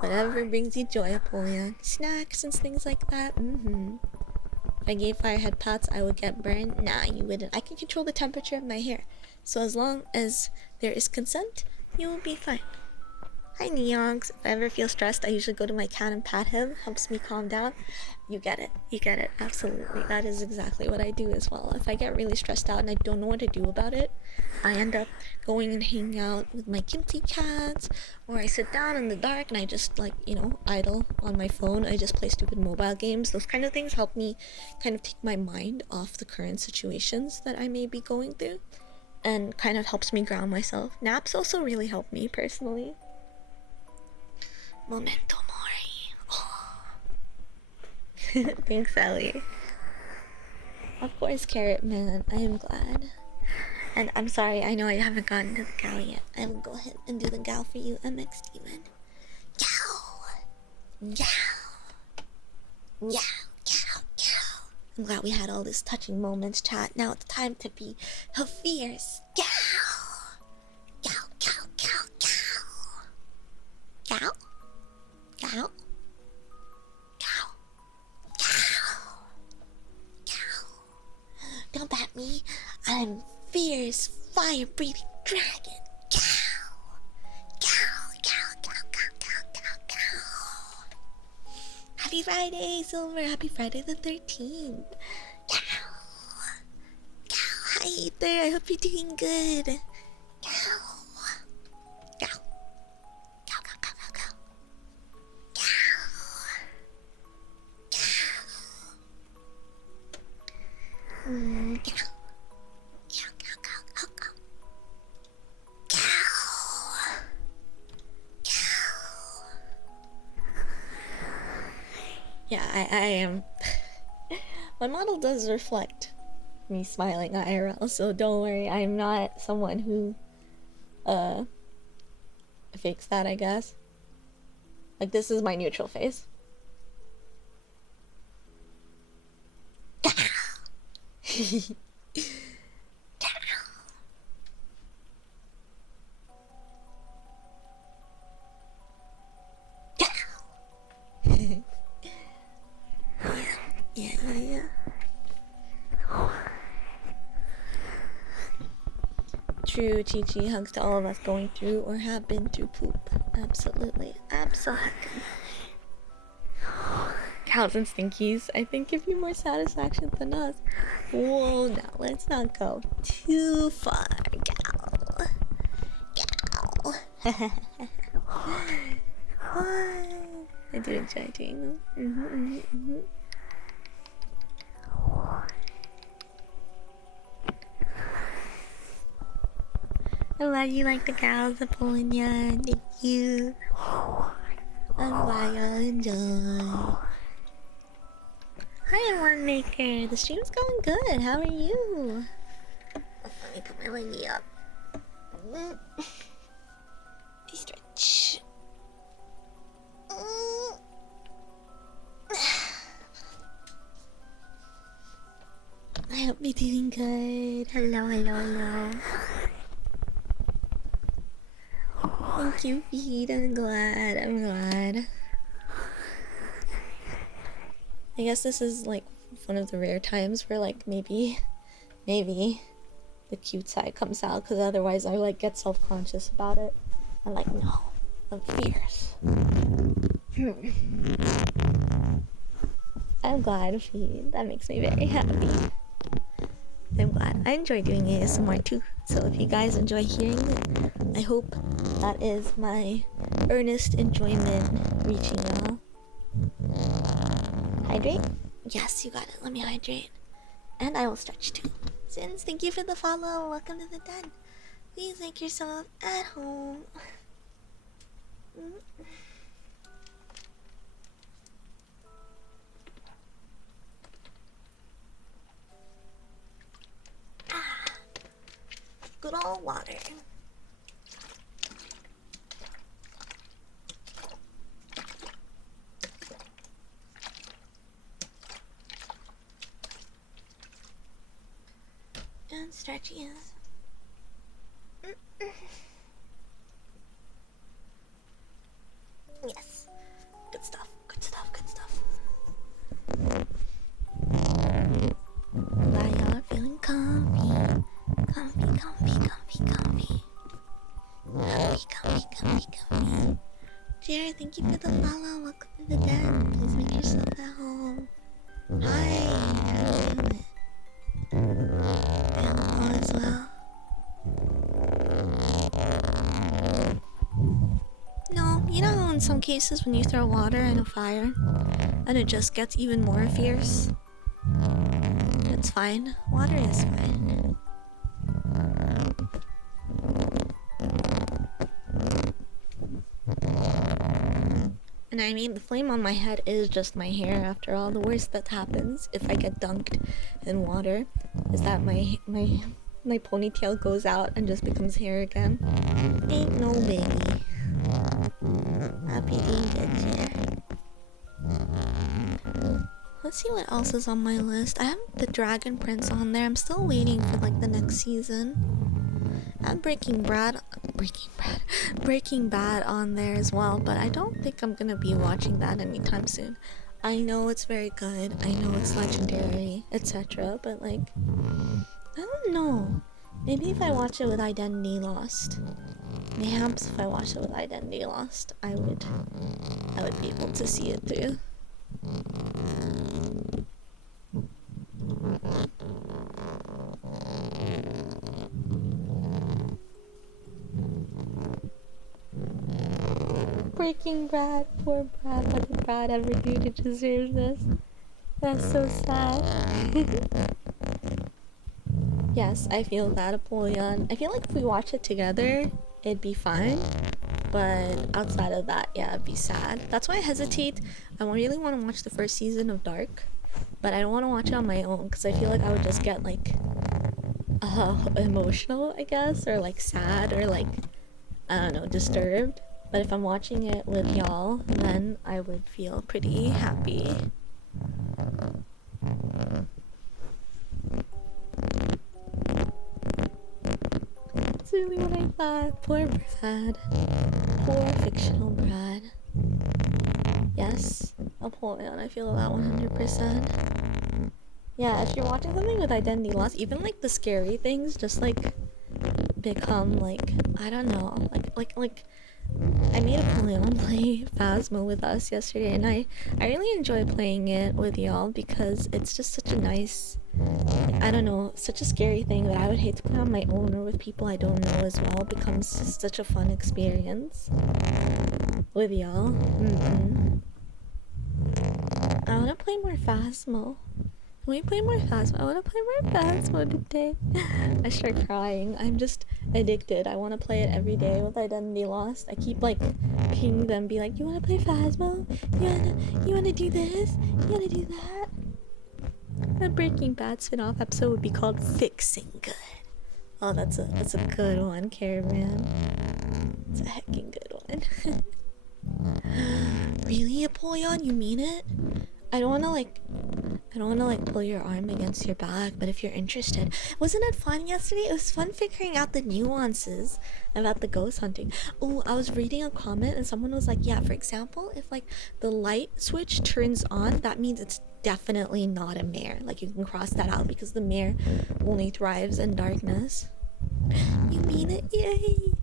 Whatever brings you joy, Apollyon. Snacks and things like that. If I gave Fyre head pats, I would get burned. Nah, you wouldn't. I can control the temperature of my hair. So as long as there is consent, you will be fine. Hi, Neongs. If I ever feel stressed, I usually go to my cat and pat him. Helps me calm down. You get it. You get it. Absolutely. That is exactly what I do as well. If I get really stressed out and I don't know what to do about it, I end up going and hanging out with my kimchi cats, or I sit down in the dark and I just, like, you know, idle on my phone. I just play stupid mobile games. Those kind of things help me kind of take my mind off the current situations that I may be going through, and kind of helps me ground myself. Naps also really help me personally. Memento mori. Oh. Thanks, Ellie. Of course, Carrot Man. I am glad. And I'm sorry, I know I haven't gotten to the gal yet. I will go ahead and do the gal for you, MX Demon. Yow! Yow! Yow! Yow! Yow! I'm glad we had all this touching moments, chat. Now it's time to be fierce. Yow! Yow! Yow! Yow! Yow! Yow! Yow! Yow! Yow! Yow! Don't bat me. I'm fierce, fire-breathing dragon. Cow! Cow! Cow! Cow! Cow! Cow! Cow! Cow! Happy Friday, Silver! Happy Friday the 13th! Cow! Cow! Hi, Ether! I hope you're doing good! Cow! Cow! Cow! Cow! Cow! Cow! Cow! Cow! Cow! Yeah, I am. My model does reflect me smiling IRL, so don't worry. I'm not someone who fakes that, I guess. Like, this is my neutral face. Yeah. True, Chi-Chi. Hugs to all of us going through or have been through poop. Absolutely. Absolutely. Cows and stinkies, I think, give you more satisfaction than us. Whoa, now let's not go too far, gal. Gal. I do enjoy doing them. I'm glad you like the gals, Apollonia. Thank you. I'm glad you enjoy. Hi, One Maker. The stream's going good. How are you? Let me put my lingy up. Stretch. I hope you're doing good. Hello. Thank you, Pete. I'm glad. I guess this is like one of the rare times where like maybe the cute side comes out, because otherwise I like get self-conscious about it. I'm like, no, of fears. I'm glad, Fee. That makes me very happy. I'm glad. I enjoy doing ASMR too. So if you guys enjoy hearing it, I hope that is my earnest enjoyment reaching y'all. Hydrate? Yes, you got it. Let me hydrate. And I will stretch too. Sins, thank you for the follow. Welcome to the den. Please make yourself at home. Good old water. And stretchy is. Yes. Good stuff. Good stuff. Good stuff. Glad y'all are feeling comfy. Comfy, comfy, comfy, comfy. Comfy, comfy, comfy, comfy. Jared, thank you for the follow. Welcome to the den. Please make yourself at home. Hi, how you doing? All as well. No, you know in some cases when you throw water in a fire and it just gets even more fierce? It's fine. Water is fine. And I mean, the flame on my head is just my hair after all. The worst that happens if I get dunked in water is that my ponytail goes out and just becomes hair again. Ain't no baby. Happy being good here. Let's see what else is on my list. I have the Dragon Prince on there. I'm still waiting for like the next season. I have Breaking Bad on there as well, but I don't think I'm gonna be watching that anytime soon. I know it's very good, I know it's legendary, etc., but like, I don't know. Maybe if I watch it with Identity Lost. Mayhaps if I watch it with Identity Lost, I would be able to see it through. Breaking Brad, poor Brad. What did Brad ever do to deserve this? That's so sad. Yes, I feel that, Apollyon. I feel like if we watch it together, it'd be fine. But outside of that, yeah, it'd be sad. That's why I hesitate. I really want to watch the first season of Dark, but I don't want to watch it on my own because I feel like I would just get like emotional, I guess, or like sad, or like, I don't know, disturbed. But if I'm watching it with y'all, then I would feel pretty happy. That's really what I thought. Poor Brad. Poor fictional Brad. Yes, Apollyon, I feel that 100%. Yeah, if you're watching something with Identity Lost, even like the scary things just like become like, I don't know, like I made Apollyon play Phasmo with us yesterday, and I really enjoy playing it with y'all because it's just such a nice, like, I don't know, such a scary thing that I would hate to play on my own or with people I don't know as well. It becomes such a fun experience with y'all. I want to play more Phasmo. Can we play more Phasmo? I want to play more Phasmo today. I start crying. I'm just addicted. I want to play it every day with Identity Lost. I keep like pinging them, be like, you want to play Phasmo? You wanna do this? You wanna do that? A Breaking Bad spin-off episode would be called Fixing Good. Oh, that's a good one, Caravan. It's a heckin' good one. Really, Apollyon? You mean it? I don't wanna pull your arm against your back, but if you're interested. Wasn't it fun yesterday? It was fun figuring out the nuances about the ghost hunting. Oh, I was reading a comment and someone was like, yeah, for example, if like the light switch turns on, that means it's definitely not a mare. Like you can cross that out because the mare only thrives in darkness. You mean it? Yay!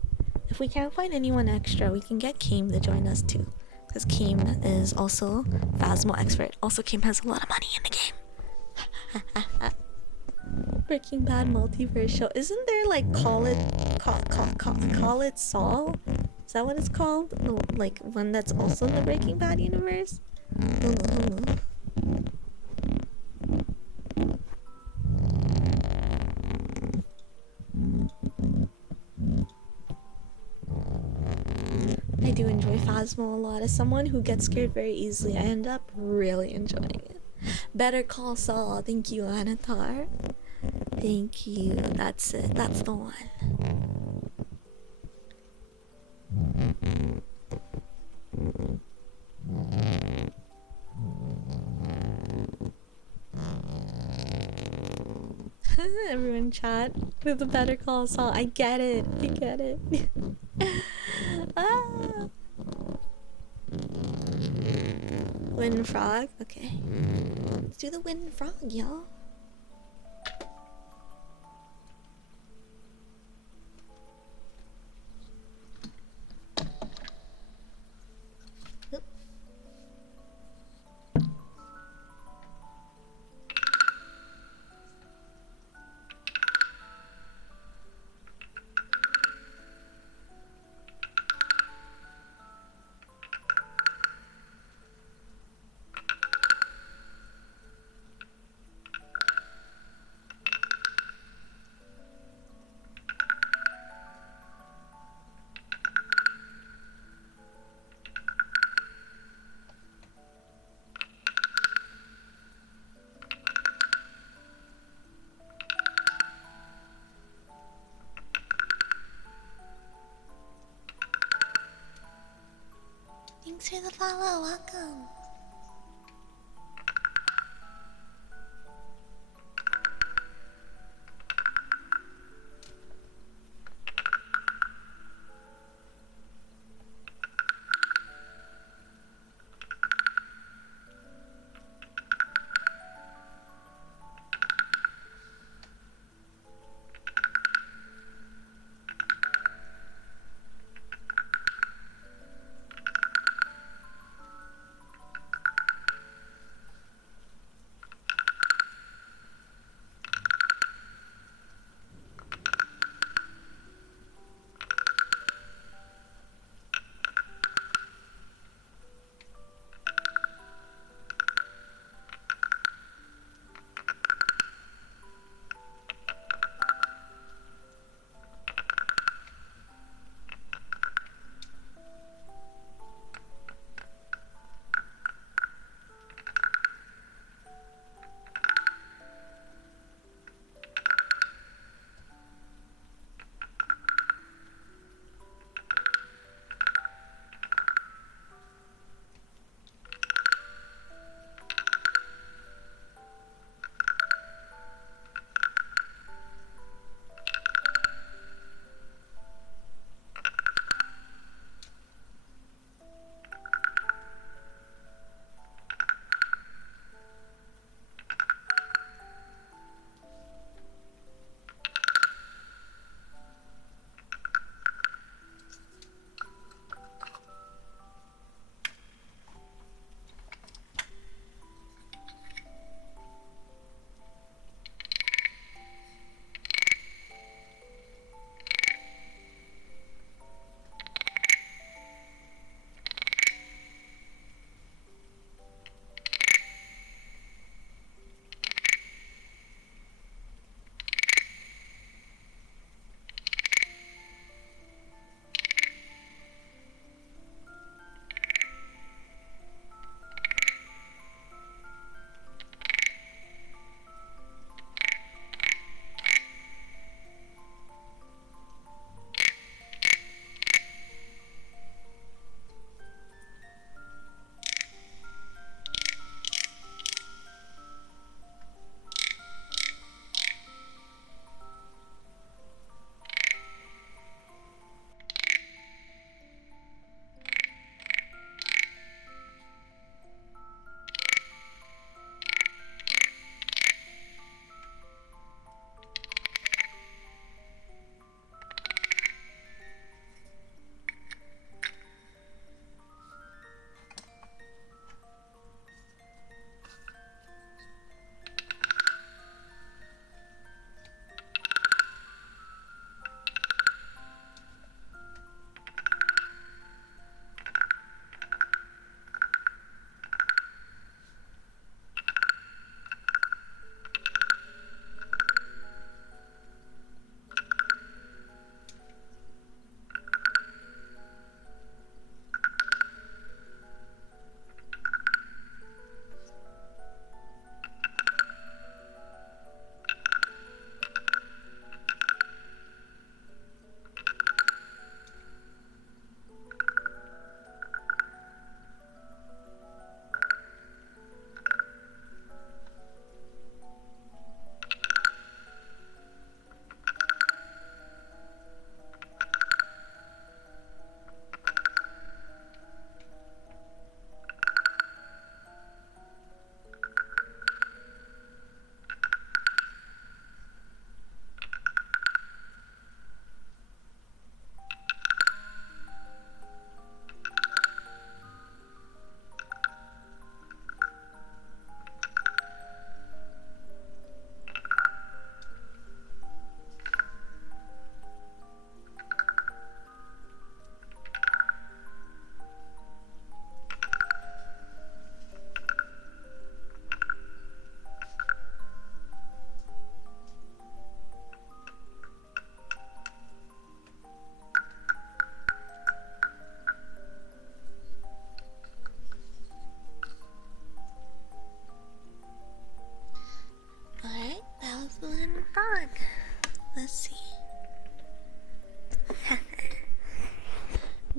If we can't find anyone extra, we can get Kame to join us too. Because Kame is also Phasmo expert. Also, Kame has a lot of money in the game. Breaking Bad multiverse show. Isn't there like Call It Saul? Is that what it's called? Like one that's also in the Breaking Bad universe? Hold on. I do enjoy Phasmo a lot. As someone who gets scared very easily, I end up really enjoying it. Better Call Saul. Thank you, Anatar. Thank you. That's it. That's the one. Everyone chat with the Better Call Saul. I get it. I get it. Ah. Wind frog. Okay. Let's do the wind frog, y'all. Thanks for the follow, welcome.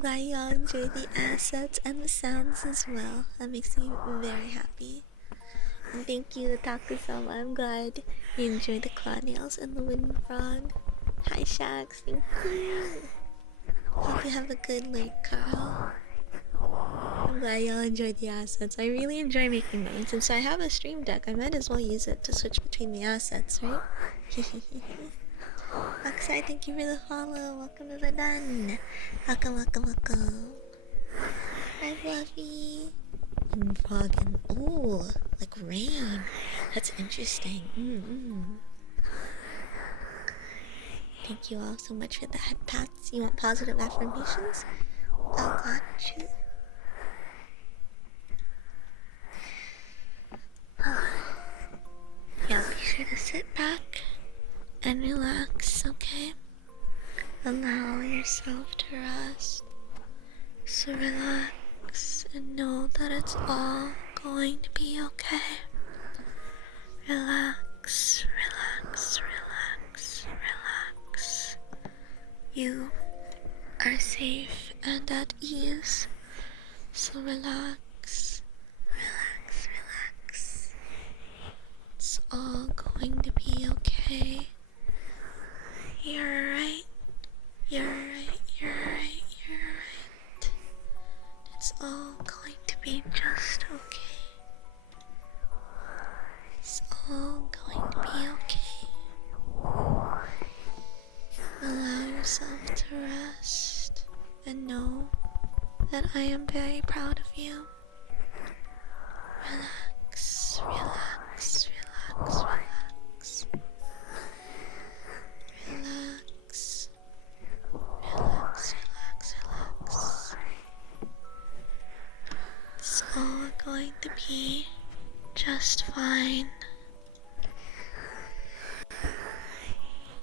glad you all enjoy the assets and the sounds as well. That makes me very happy. And thank you, Taku-sama. I'm glad you enjoyed the claw nails and the wooden frog. Hi, Shax. Thank you. Hope you have a good late, Carl. I'm glad y'all enjoyed the assets. I really enjoy making them. Since I have a stream deck, I might as well use it to switch between the assets, right? Oxide, thank you for the follow. Welcome to the den. Welcome, welcome, welcome. Hi, Fluffy. And frog and ooh, like rain. That's interesting. Thank you all so much for the head pats. You want positive affirmations? Oh god, shoot. Yeah, be sure to sit back and relax, okay? Allow yourself to rest. So relax and know that it's all going to be okay. Relax, relax, relax, relax. You are safe and at ease. So relax, relax, relax. It's all going to be okay. You're right. You're right. You're right. You're right. It's all going to be just okay. It's all going to be okay. Allow yourself to rest and know that I am very proud of you. Relax, relax, relax, relax. Relax. Relax, relax, relax. It's all going to be just fine.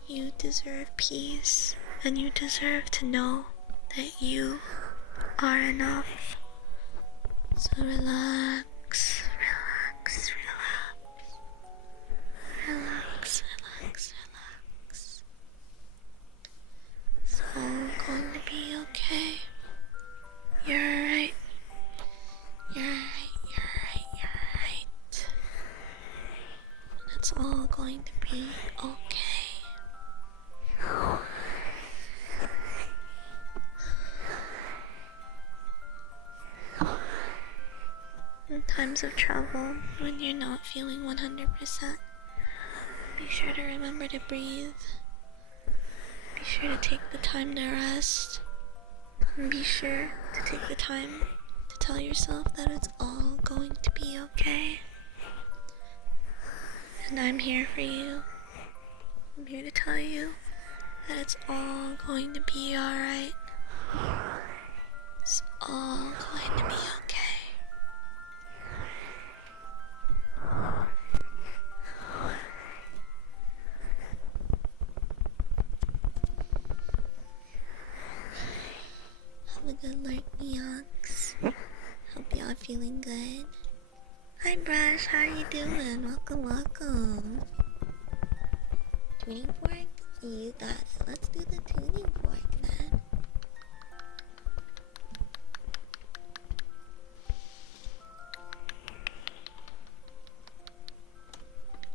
You deserve peace, and you deserve to know that you are enough. So relax, relax, relax. Relax, relax, relax. It's all going to be okay. You're right. You're right, you're right, you're right. And it's all going to be okay. In times of trouble, when you're not feeling 100%, be sure to remember to breathe. Be sure to take the time to rest. And be sure to take the time to tell yourself that it's all going to be okay. And I'm here for you. I'm here to tell you that it's all going to be alright. It's all going to be okay. Have a good night, Neox. Hope y'all are feeling good. Hi, Brush. How are you doing? Welcome, welcome. Tuning fork? You got it. Let's do the tuning fork then.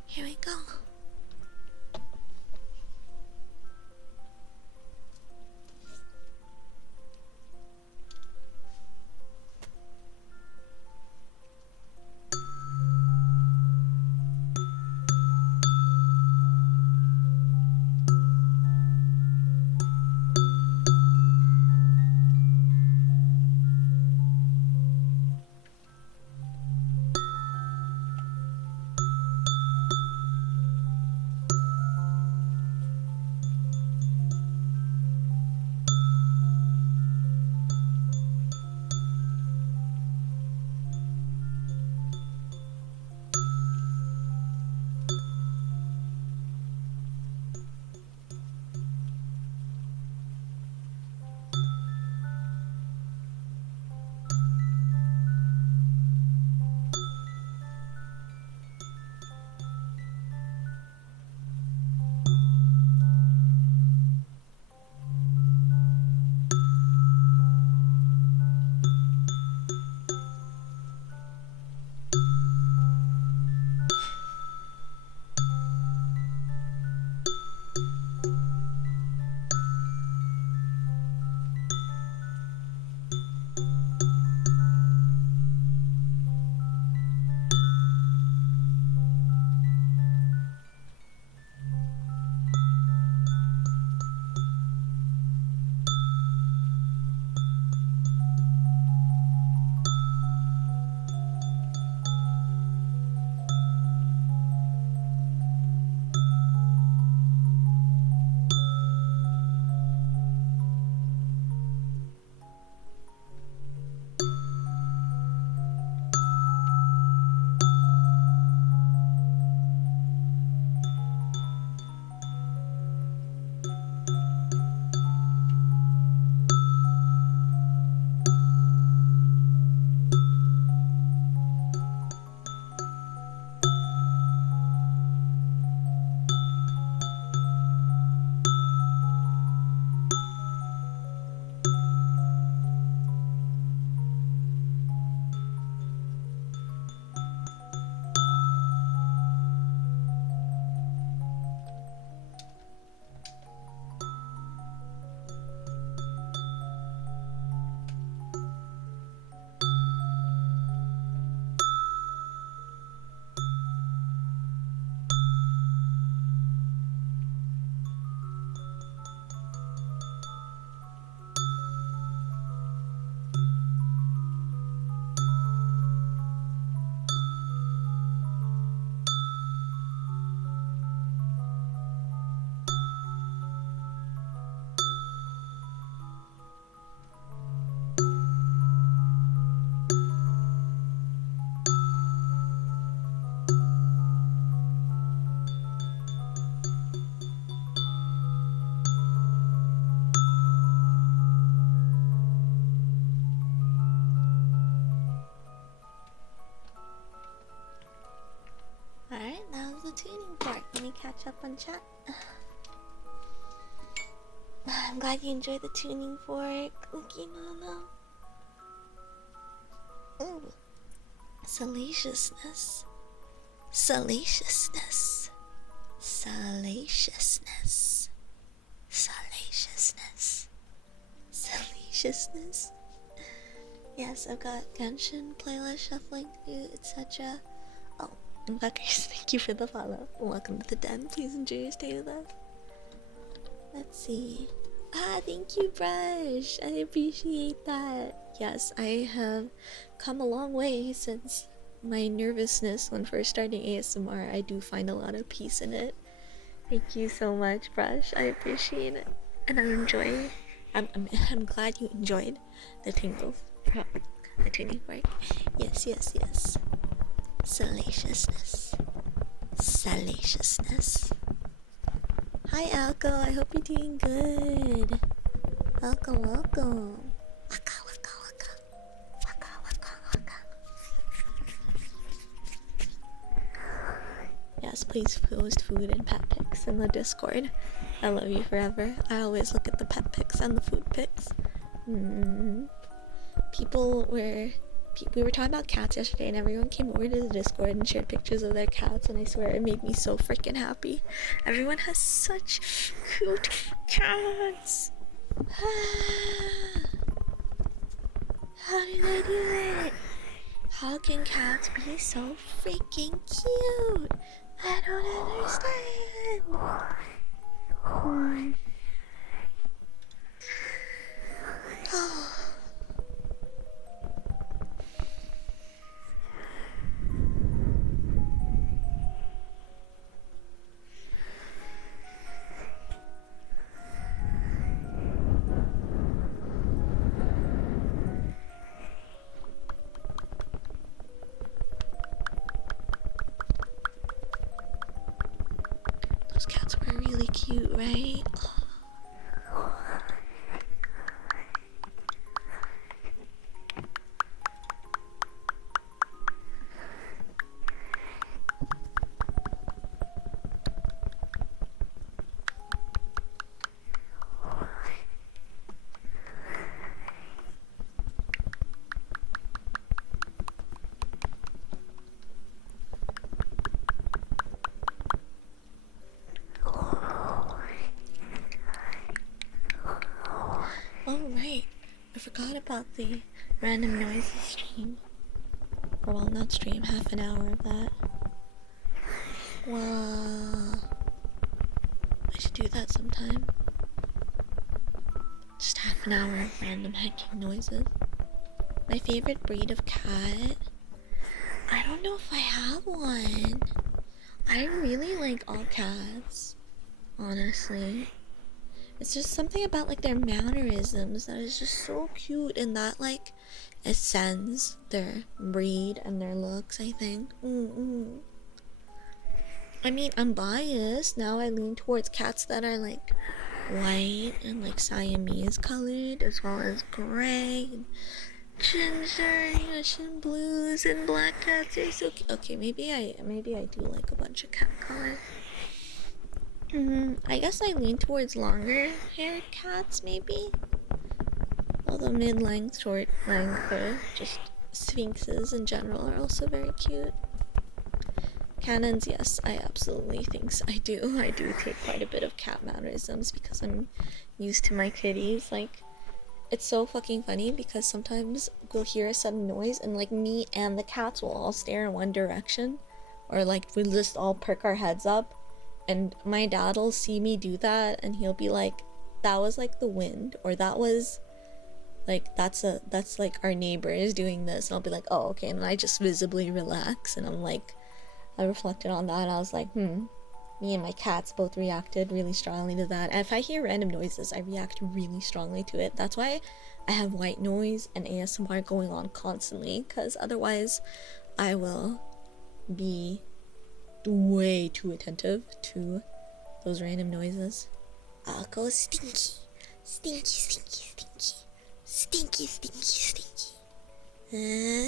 Here we go. Shark, let me catch up on chat. I'm glad you enjoyed the tuning fork, OKUMONO. Ooh. Salaciousness. Salaciousness. Salaciousness. Salaciousness. Salaciousness. Yes, I've got Genshin playlist shuffling through, etc. Oh, and Buckers, thank you for the follow. Welcome to the den. Please enjoy your stay with us. Let's see. Ah, thank you, Brush. I appreciate that. Yes, I have come a long way since my nervousness when first starting ASMR. I do find a lot of peace in it. Thank you so much, Brush. I appreciate it, and I'm glad you enjoyed the tingles from the tuning fork. Yes, yes, yes. Salaciousness. Salaciousness. Hi, Alco. I hope you're doing good. Welcome, welcome. Waka, waka, waka. Waka, waka, waka. Yes, please post food and pet pics in the Discord. I love you forever. I always look at the pet pics and the food pics. We were talking about cats yesterday, and everyone came over to the Discord and shared pictures of their cats, and I swear it made me so freaking happy. Everyone has such cute cats. How did I do it? How can cats be so freaking cute? I don't understand. Oh. Those cats were really cute, right? Oh right, I forgot about the random noises stream. Or well, not stream, half an hour of that. Wow. I should do that sometime. Just half an hour of random hecking noises. My favorite breed of cat? I don't know if I have one. I really like all cats, honestly. It's just something about like their mannerisms that is just so cute, and that like ascends their breed and their looks, I think. I mean, I'm biased. Now I lean towards cats that are like white and like Siamese colored, as well as gray and ginger, Russian blues, and black cats. They're so cute. Okay, maybe I do like a bunch of cat colors. I guess I lean towards longer haired cats, maybe. Although mid-length, short length, or just sphinxes in general are also very cute. Cannons, yes, I absolutely think so. I do take quite a bit of cat mannerisms because I'm used to my kitties. Like, it's so fucking funny because sometimes we'll hear a sudden noise and like me and the cats will all stare in one direction, or like we'll just all perk our heads up. And my dad'll see me do that and he'll be like, that was like the wind, or that was like that's like our neighbor is doing this, and I'll be like, oh okay, and I just visibly relax, and I'm like, I reflected on that and I was like, me and my cats both reacted really strongly to that. And if I hear random noises, I react really strongly to it. That's why I have white noise and ASMR going on constantly, because otherwise I will be way too attentive to those random noises. I'll go stinky, stinky, stinky, stinky, stinky, stinky, stinky,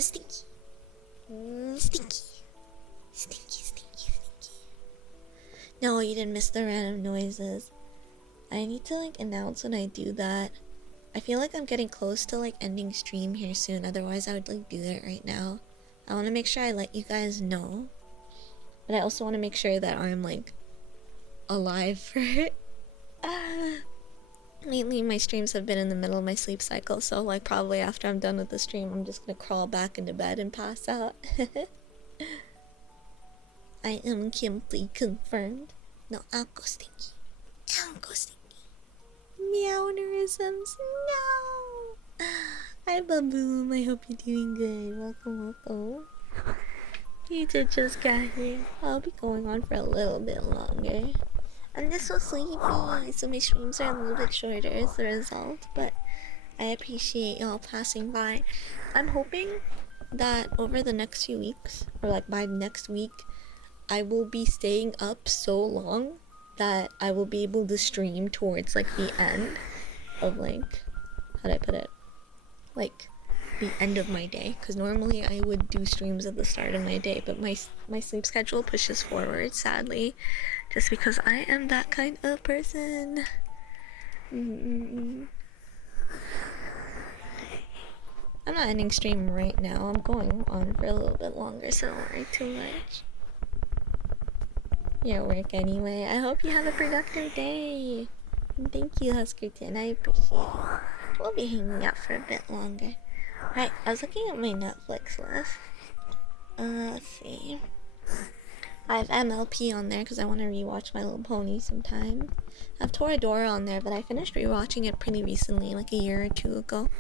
stinky, stinky, stinky, stinky, stinky. No, you didn't miss the random noises. I need to like announce when I do that. I feel like I'm getting close to like ending stream here soon, otherwise I would like do it right now. I want to make sure I let you guys know, but I also want to make sure that I'm like alive for it. Lately my streams have been in the middle of my sleep cycle, so like probably after I'm done with the stream I'm just gonna crawl back into bed and pass out. I am completely confirmed. No, I'll go stinky. I'll go stinky. Meownerisms, no! Hi Baboom, I hope you're doing good. Welcome, welcome. You just got here. I'll be going on for a little bit longer. I'm just so sleepy, so my streams are a little bit shorter as a result, but I appreciate y'all passing by. I'm hoping that over the next few weeks, or like by next week, I will be staying up so long that I will be able to stream towards like the end of like, how do I put it? Like the end of my day, because normally I would do streams at the start of my day, but my sleep schedule pushes forward, sadly, just because I am that kind of person. I'm not ending stream right now. I'm going on for a little bit longer, so don't worry too much. You're at work anyway. I hope you have a productive day. And thank you, Huskerton. I appreciate it. We'll be hanging out for a bit longer. Right, I was looking at my Netflix list. Let's see. I have MLP on there because I want to rewatch My Little Pony sometime. I have Toradora on there, but I finished rewatching it pretty recently, like a year or two ago.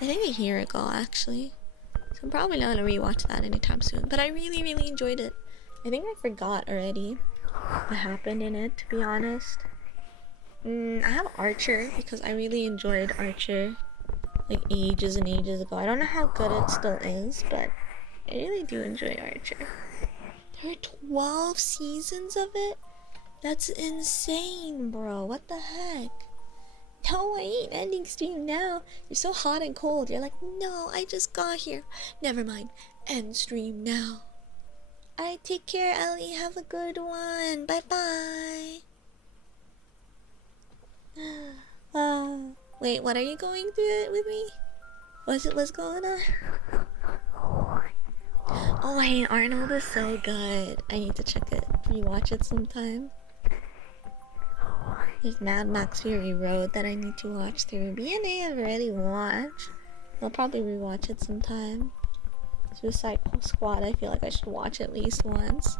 I think a year ago, actually. So I'm probably not going to rewatch that anytime soon. But I really, really enjoyed it. I think I forgot already what happened in it, to be honest. I have Archer because I really enjoyed Archer like ages and ages ago. I don't know how good it still is, but I really do enjoy Archer. There are 12 seasons of it? That's insane, bro. What the heck? No, I ain't ending stream now. You're so hot and cold. You're like, no, I just got here. Never mind. End stream now. Alright, take care, Ellie. Have a good one. Bye-bye. Wait, what are you going through it with me? What's going on? Oh, hey, Arnold is so good. I need to check it, rewatch it sometime. There's Mad Max Fury Road that I need to watch through. BNA I've already watched. I'll probably rewatch it sometime. Suicide Squad, I feel like I should watch at least once.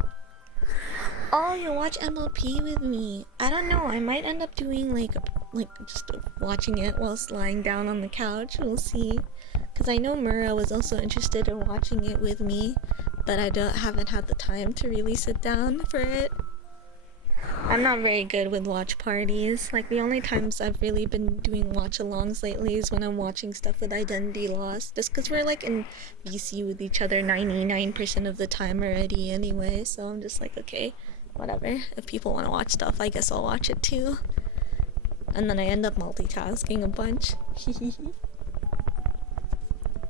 Oh, you watch MLP with me. I don't know, I might end up doing like just watching it whilst lying down on the couch. We'll see. Because I know Mura was also interested in watching it with me, but I haven't had the time to really sit down for it. I'm not very good with watch parties. Like, the only times I've really been doing watch-alongs lately is when I'm watching stuff with Identity Lost. Just because we're, like, in VC with each other 99% of the time already anyway. So I'm just like, okay, whatever. If people want to watch stuff, I guess I'll watch it too. And then I end up multitasking a bunch.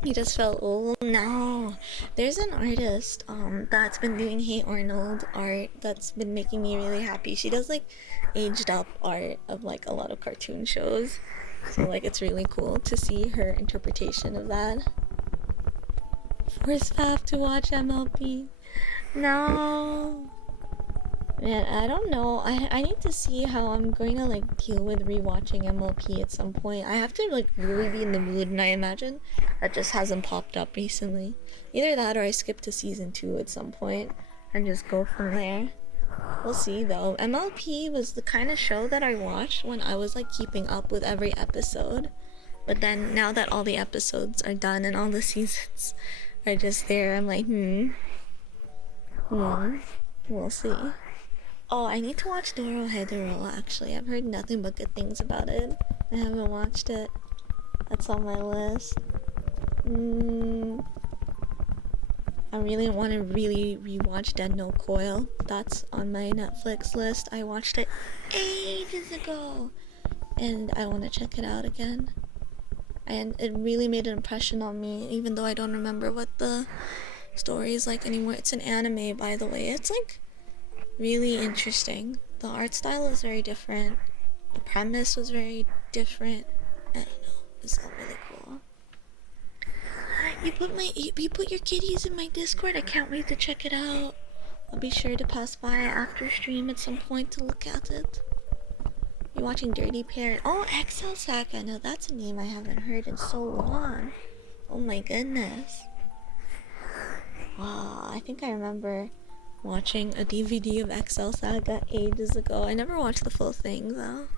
He just felt old. No, there's an artist that's been doing Hey Arnold art that's been making me really happy. She does like aged up art of like a lot of cartoon shows, so like it's really cool to see her interpretation of that. Force Fab to watch MLP. No, man, I don't know. I need to see how I'm going to like deal with rewatching MLP at some point. I have to like really be in the mood, and I imagine that just hasn't popped up recently. Either that or I skip to season 2 at some point and just go from there. We'll see though. MLP was the kind of show that I watched when I was like keeping up with every episode. But then now that all the episodes are done and all the seasons are just there, I'm like, we'll see. Oh, I need to watch Dorohedoro actually. I've heard nothing but good things about it. I haven't watched it. That's on my list. I really want to rewatch Dead No Coil. That's on my Netflix list. I watched it ages ago, and I want to check it out again. And it really made an impression on me, even though I don't remember what the story is like anymore. It's an anime, by the way. It's like really interesting. The art style is very different. The premise was very different. I don't know. It's all really cool. You put your kitties in my Discord. I can't wait to check it out. I'll be sure to pass by after stream at some point to look at it. You're watching Dirty Parrot. Oh, XL Saga. Now that's a name I haven't heard in so long. Oh my goodness. Wow, I think I remember watching a DVD of XL Saga ages ago. I never watched the full thing though.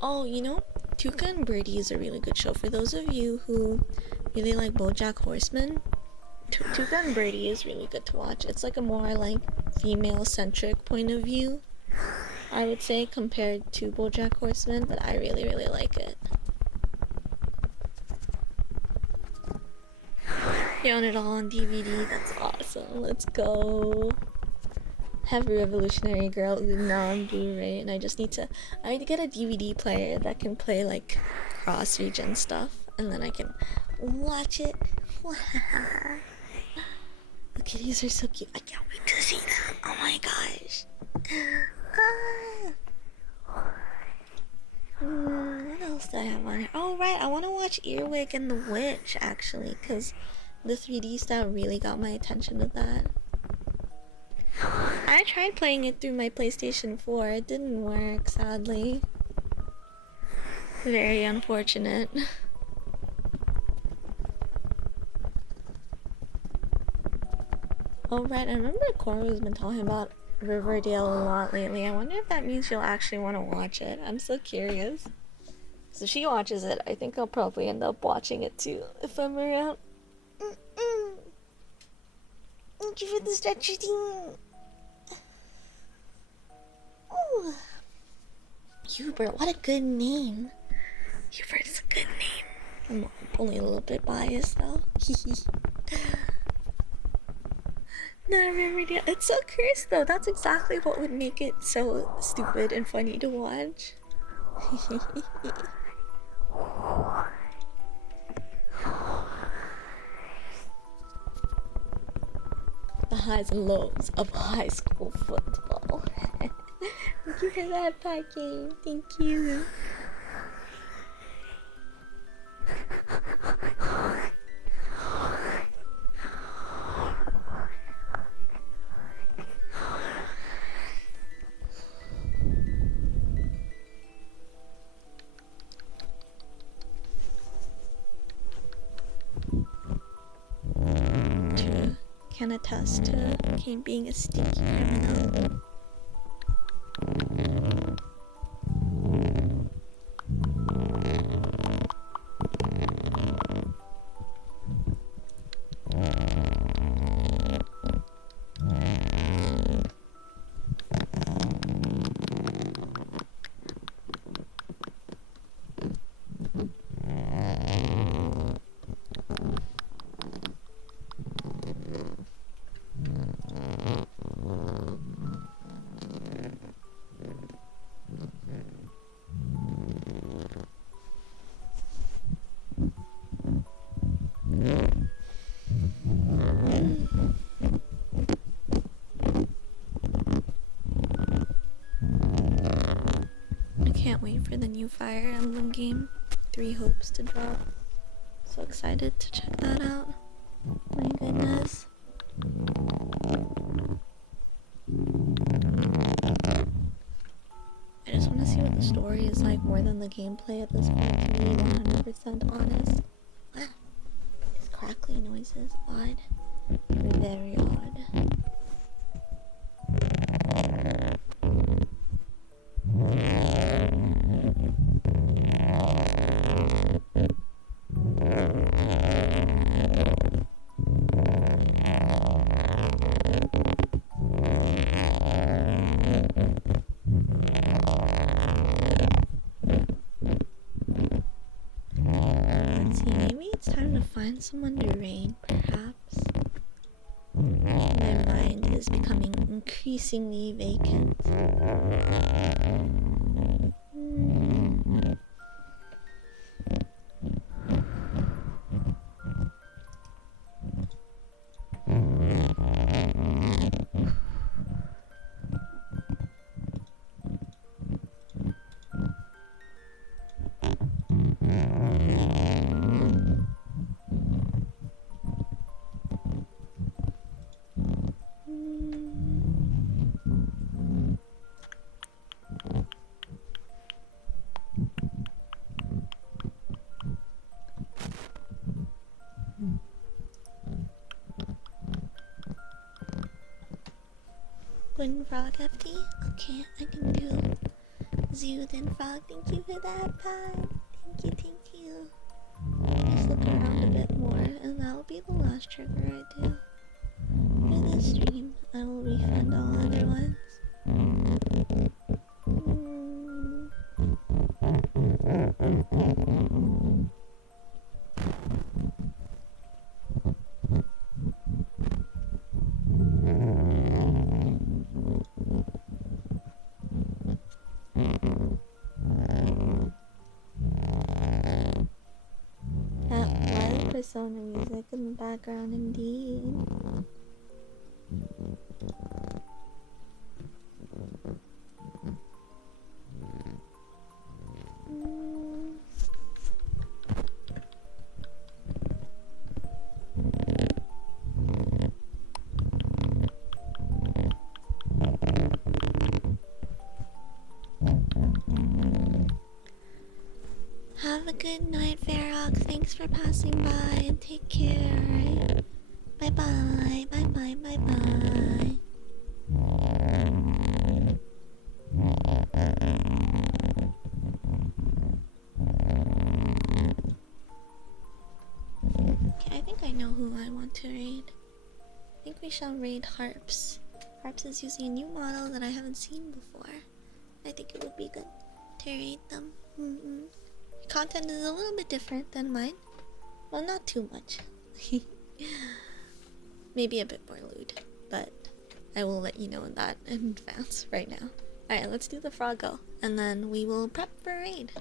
Oh, you know, Tuca and Birdie is a really good show. For those of you who really like BoJack Horseman, Tuca and Birdie is really good to watch. It's like a more like female-centric point of view, I would say, compared to BoJack Horseman, but I really, really like it. You own it all on DVD? That's awesome. Let's go. Have Revolutionary Girl now on Blu-ray, and I need to get a DVD player that can play like cross-region stuff, and then I can watch it. The kitties are so cute. I can't wait to see them. Oh my gosh. What else do I have on here? Oh right, I want to watch Earwig and the Witch actually, because the 3D style really got my attention with that. I tried playing it through my PlayStation 4. It didn't work, sadly. Very unfortunate. Oh right, I remember Cora's been talking about Riverdale a lot lately. I wonder if that means she'll actually want to watch it. I'm so curious. So if she watches it, I think I'll probably end up watching it too if I'm around. Thank you for the stretcher thing. Ooh. Hubert, what a good name. Hubert is a good name. I'm only a little bit biased though. Not Riverdale. It's so cursed though. That's exactly what would make it so stupid and funny to watch. The highs and lows of high school football. Thank you for that parking. Thank you. True. Can attest to Kane being a stinky criminal. Can't wait for the new Fire Emblem game. 3 Hopes to drop. So excited to check that out. My goodness. I just want to see what the story is like more than the gameplay at this point, to be 100% honest. These crackly noises, odd. Very odd. Find someone to raid, perhaps. My mind is becoming increasingly vacant. Wooden frog FT? Okay, I can do zoo then frog. Thank you for that, Pat. Thank you. Just look around a bit more, and that'll be the last trigger I do for this stream. I will refund all other ones. That wild persona music in the background, indeed. Have a good night, Ferox. Thanks for passing by and take care, alright? Bye bye. Okay, I think I know who I want to raid. I think we shall raid Harps. Harps is using a new model that I haven't seen before. I think it would be good to raid them. Content is a little bit different than mine. Well, not too much. Maybe a bit more lewd, but I will let you know that in advance right now. Alright, let's do the Froggo, and then we will prep for raid.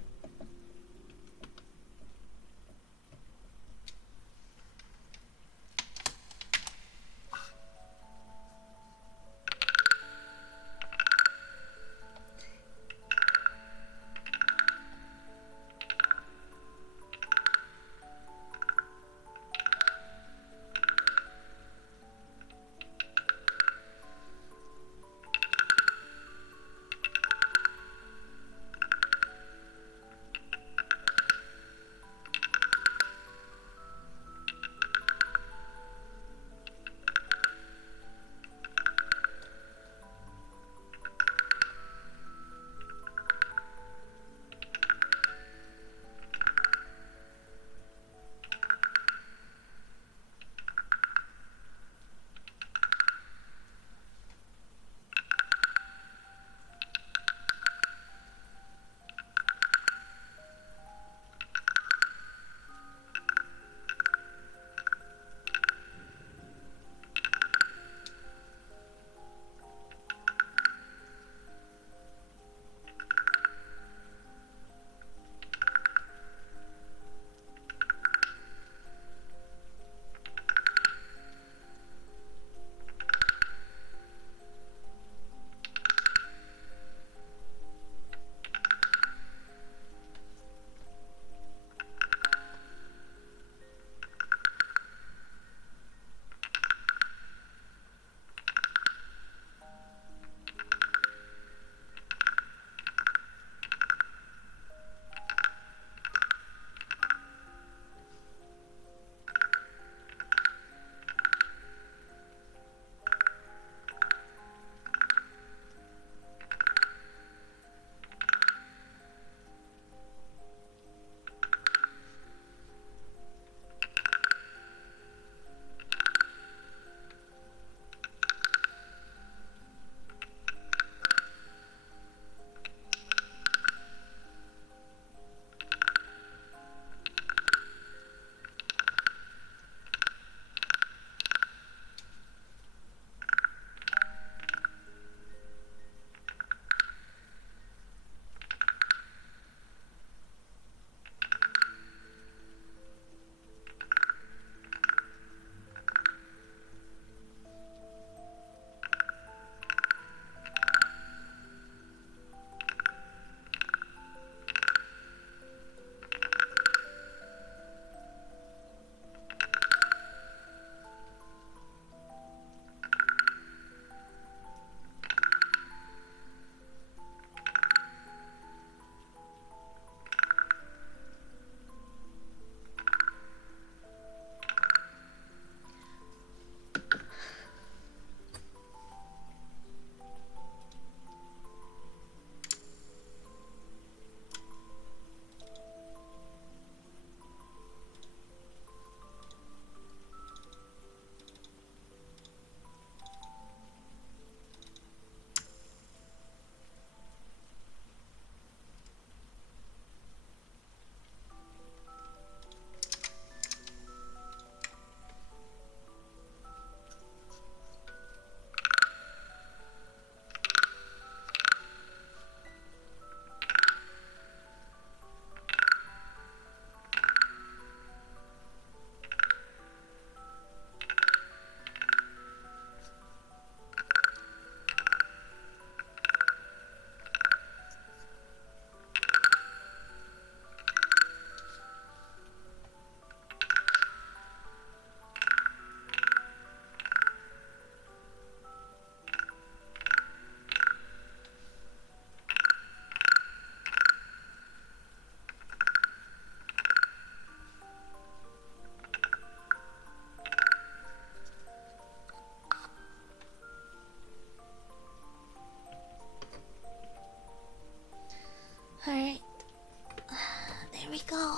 go.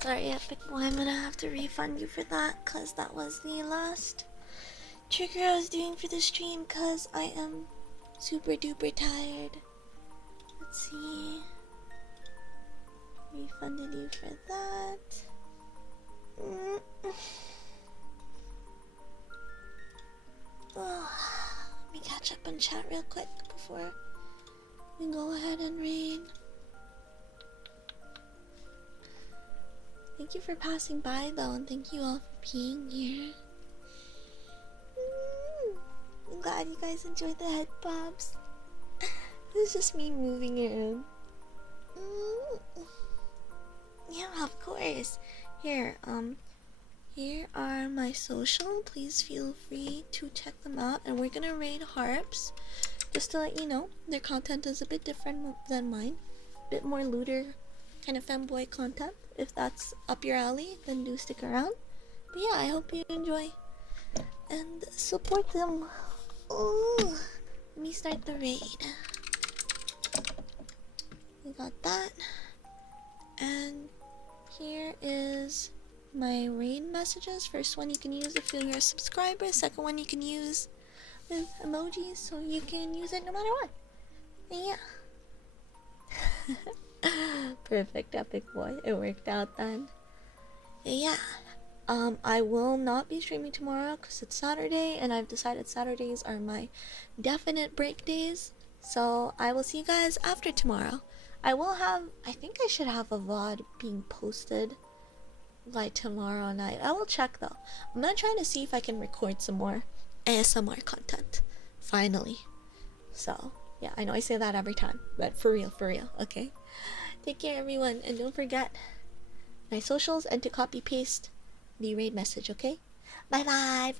Sorry, Epic Boy, I'm gonna have to refund you for that, cause that was the last trigger I was doing for the stream, cause I am super duper tired. Let's see. Refunded you for that. Oh, let me catch up on chat real quick before we go ahead and raid. Thank you for passing by though, and thank you all for being here. I'm glad you guys enjoyed the head bobs. It's just me moving around. Yeah, of course. Here are my social. Please feel free to check them out. And we're gonna raid harps. Just to let you know, their content is a bit different than mine. A bit more looter, kind of femboy content. If that's up your alley, then do stick around. But yeah, I hope you enjoy and support them. Ooh, let me start the raid. We got that. And here is my raid messages. First one you can use if you're a subscriber. Second one you can use with emojis, so you can use it no matter what. And yeah. Perfect, Epic Boy. It worked out then. And yeah. I will not be streaming tomorrow because it's Saturday, and I've decided Saturdays are my definite break days. So I will see you guys after tomorrow. I think I should have a VOD being posted by tomorrow night. I will check though. I'm not trying to see if I can record some more ASMR content. Finally. So, yeah, I know I say that every time, but for real, okay? Take care, everyone, and don't forget my socials and to copy paste the raid message, okay? Bye bye.